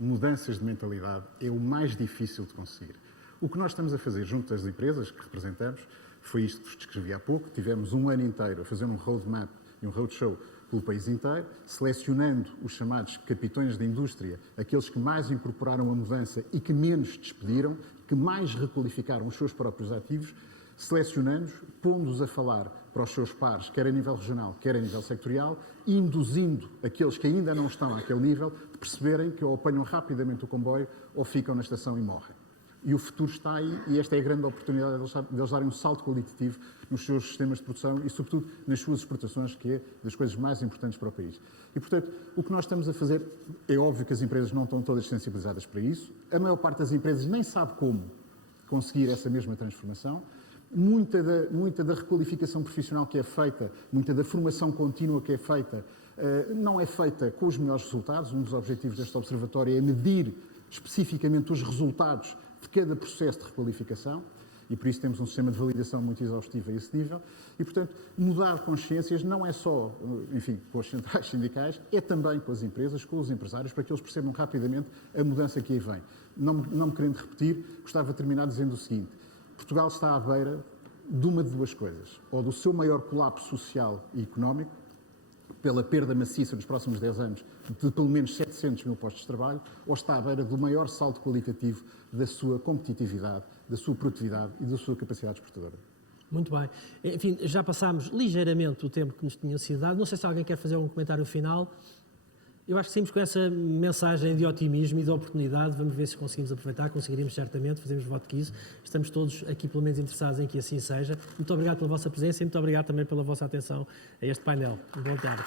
Mudanças de mentalidade é o mais difícil de conseguir. O que nós estamos a fazer junto das empresas que representamos foi isto que vos descrevi há pouco. Tivemos um ano inteiro a fazer um roadmap e um roadshow pelo país inteiro, selecionando os chamados capitões da indústria, aqueles que mais incorporaram a mudança e que menos despediram, que mais requalificaram os seus próprios ativos, selecionando-os, pondo-os a falar para os seus pares, quer a nível regional, quer a nível sectorial, e induzindo aqueles que ainda não estão àquele nível de perceberem que ou apanham rapidamente o comboio ou ficam na estação e morrem. E o futuro está aí, e esta é a grande oportunidade de eles darem um salto qualitativo nos seus sistemas de produção e, sobretudo, nas suas exportações, que é das coisas mais importantes para o país. E, portanto, o que nós estamos a fazer, é óbvio que as empresas não estão todas sensibilizadas para isso, a maior parte das empresas nem sabe como conseguir essa mesma transformação. Muita da requalificação profissional que é feita, muita da formação contínua que é feita, não é feita com os melhores resultados. Um dos objetivos deste observatório é medir especificamente os resultados de cada processo de requalificação, e por isso temos um sistema de validação muito exaustivo a esse nível, e, portanto, mudar consciências não é só, enfim, com as centrais sindicais, é também com as empresas, com os empresários, para que eles percebam rapidamente a mudança que aí vem. Não me querendo repetir, gostava de terminar dizendo o seguinte: Portugal está à beira de uma de duas coisas, ou do seu maior colapso social e económico, pela perda maciça nos próximos 10 anos de pelo menos 700 mil postos de trabalho, ou está à beira do maior salto qualitativo da sua competitividade, da sua produtividade e da sua capacidade exportadora. Muito bem. Enfim, já passámos ligeiramente o tempo que nos tinha sido dado. Não sei se alguém quer fazer um comentário final. Eu acho que saímos com essa mensagem de otimismo e de oportunidade. Vamos ver se conseguimos aproveitar. Conseguiríamos certamente, fazemos voto que isso. Estamos todos aqui, pelo menos, interessados em que assim seja. Muito obrigado pela vossa presença e muito obrigado também pela vossa atenção a este painel. Boa tarde.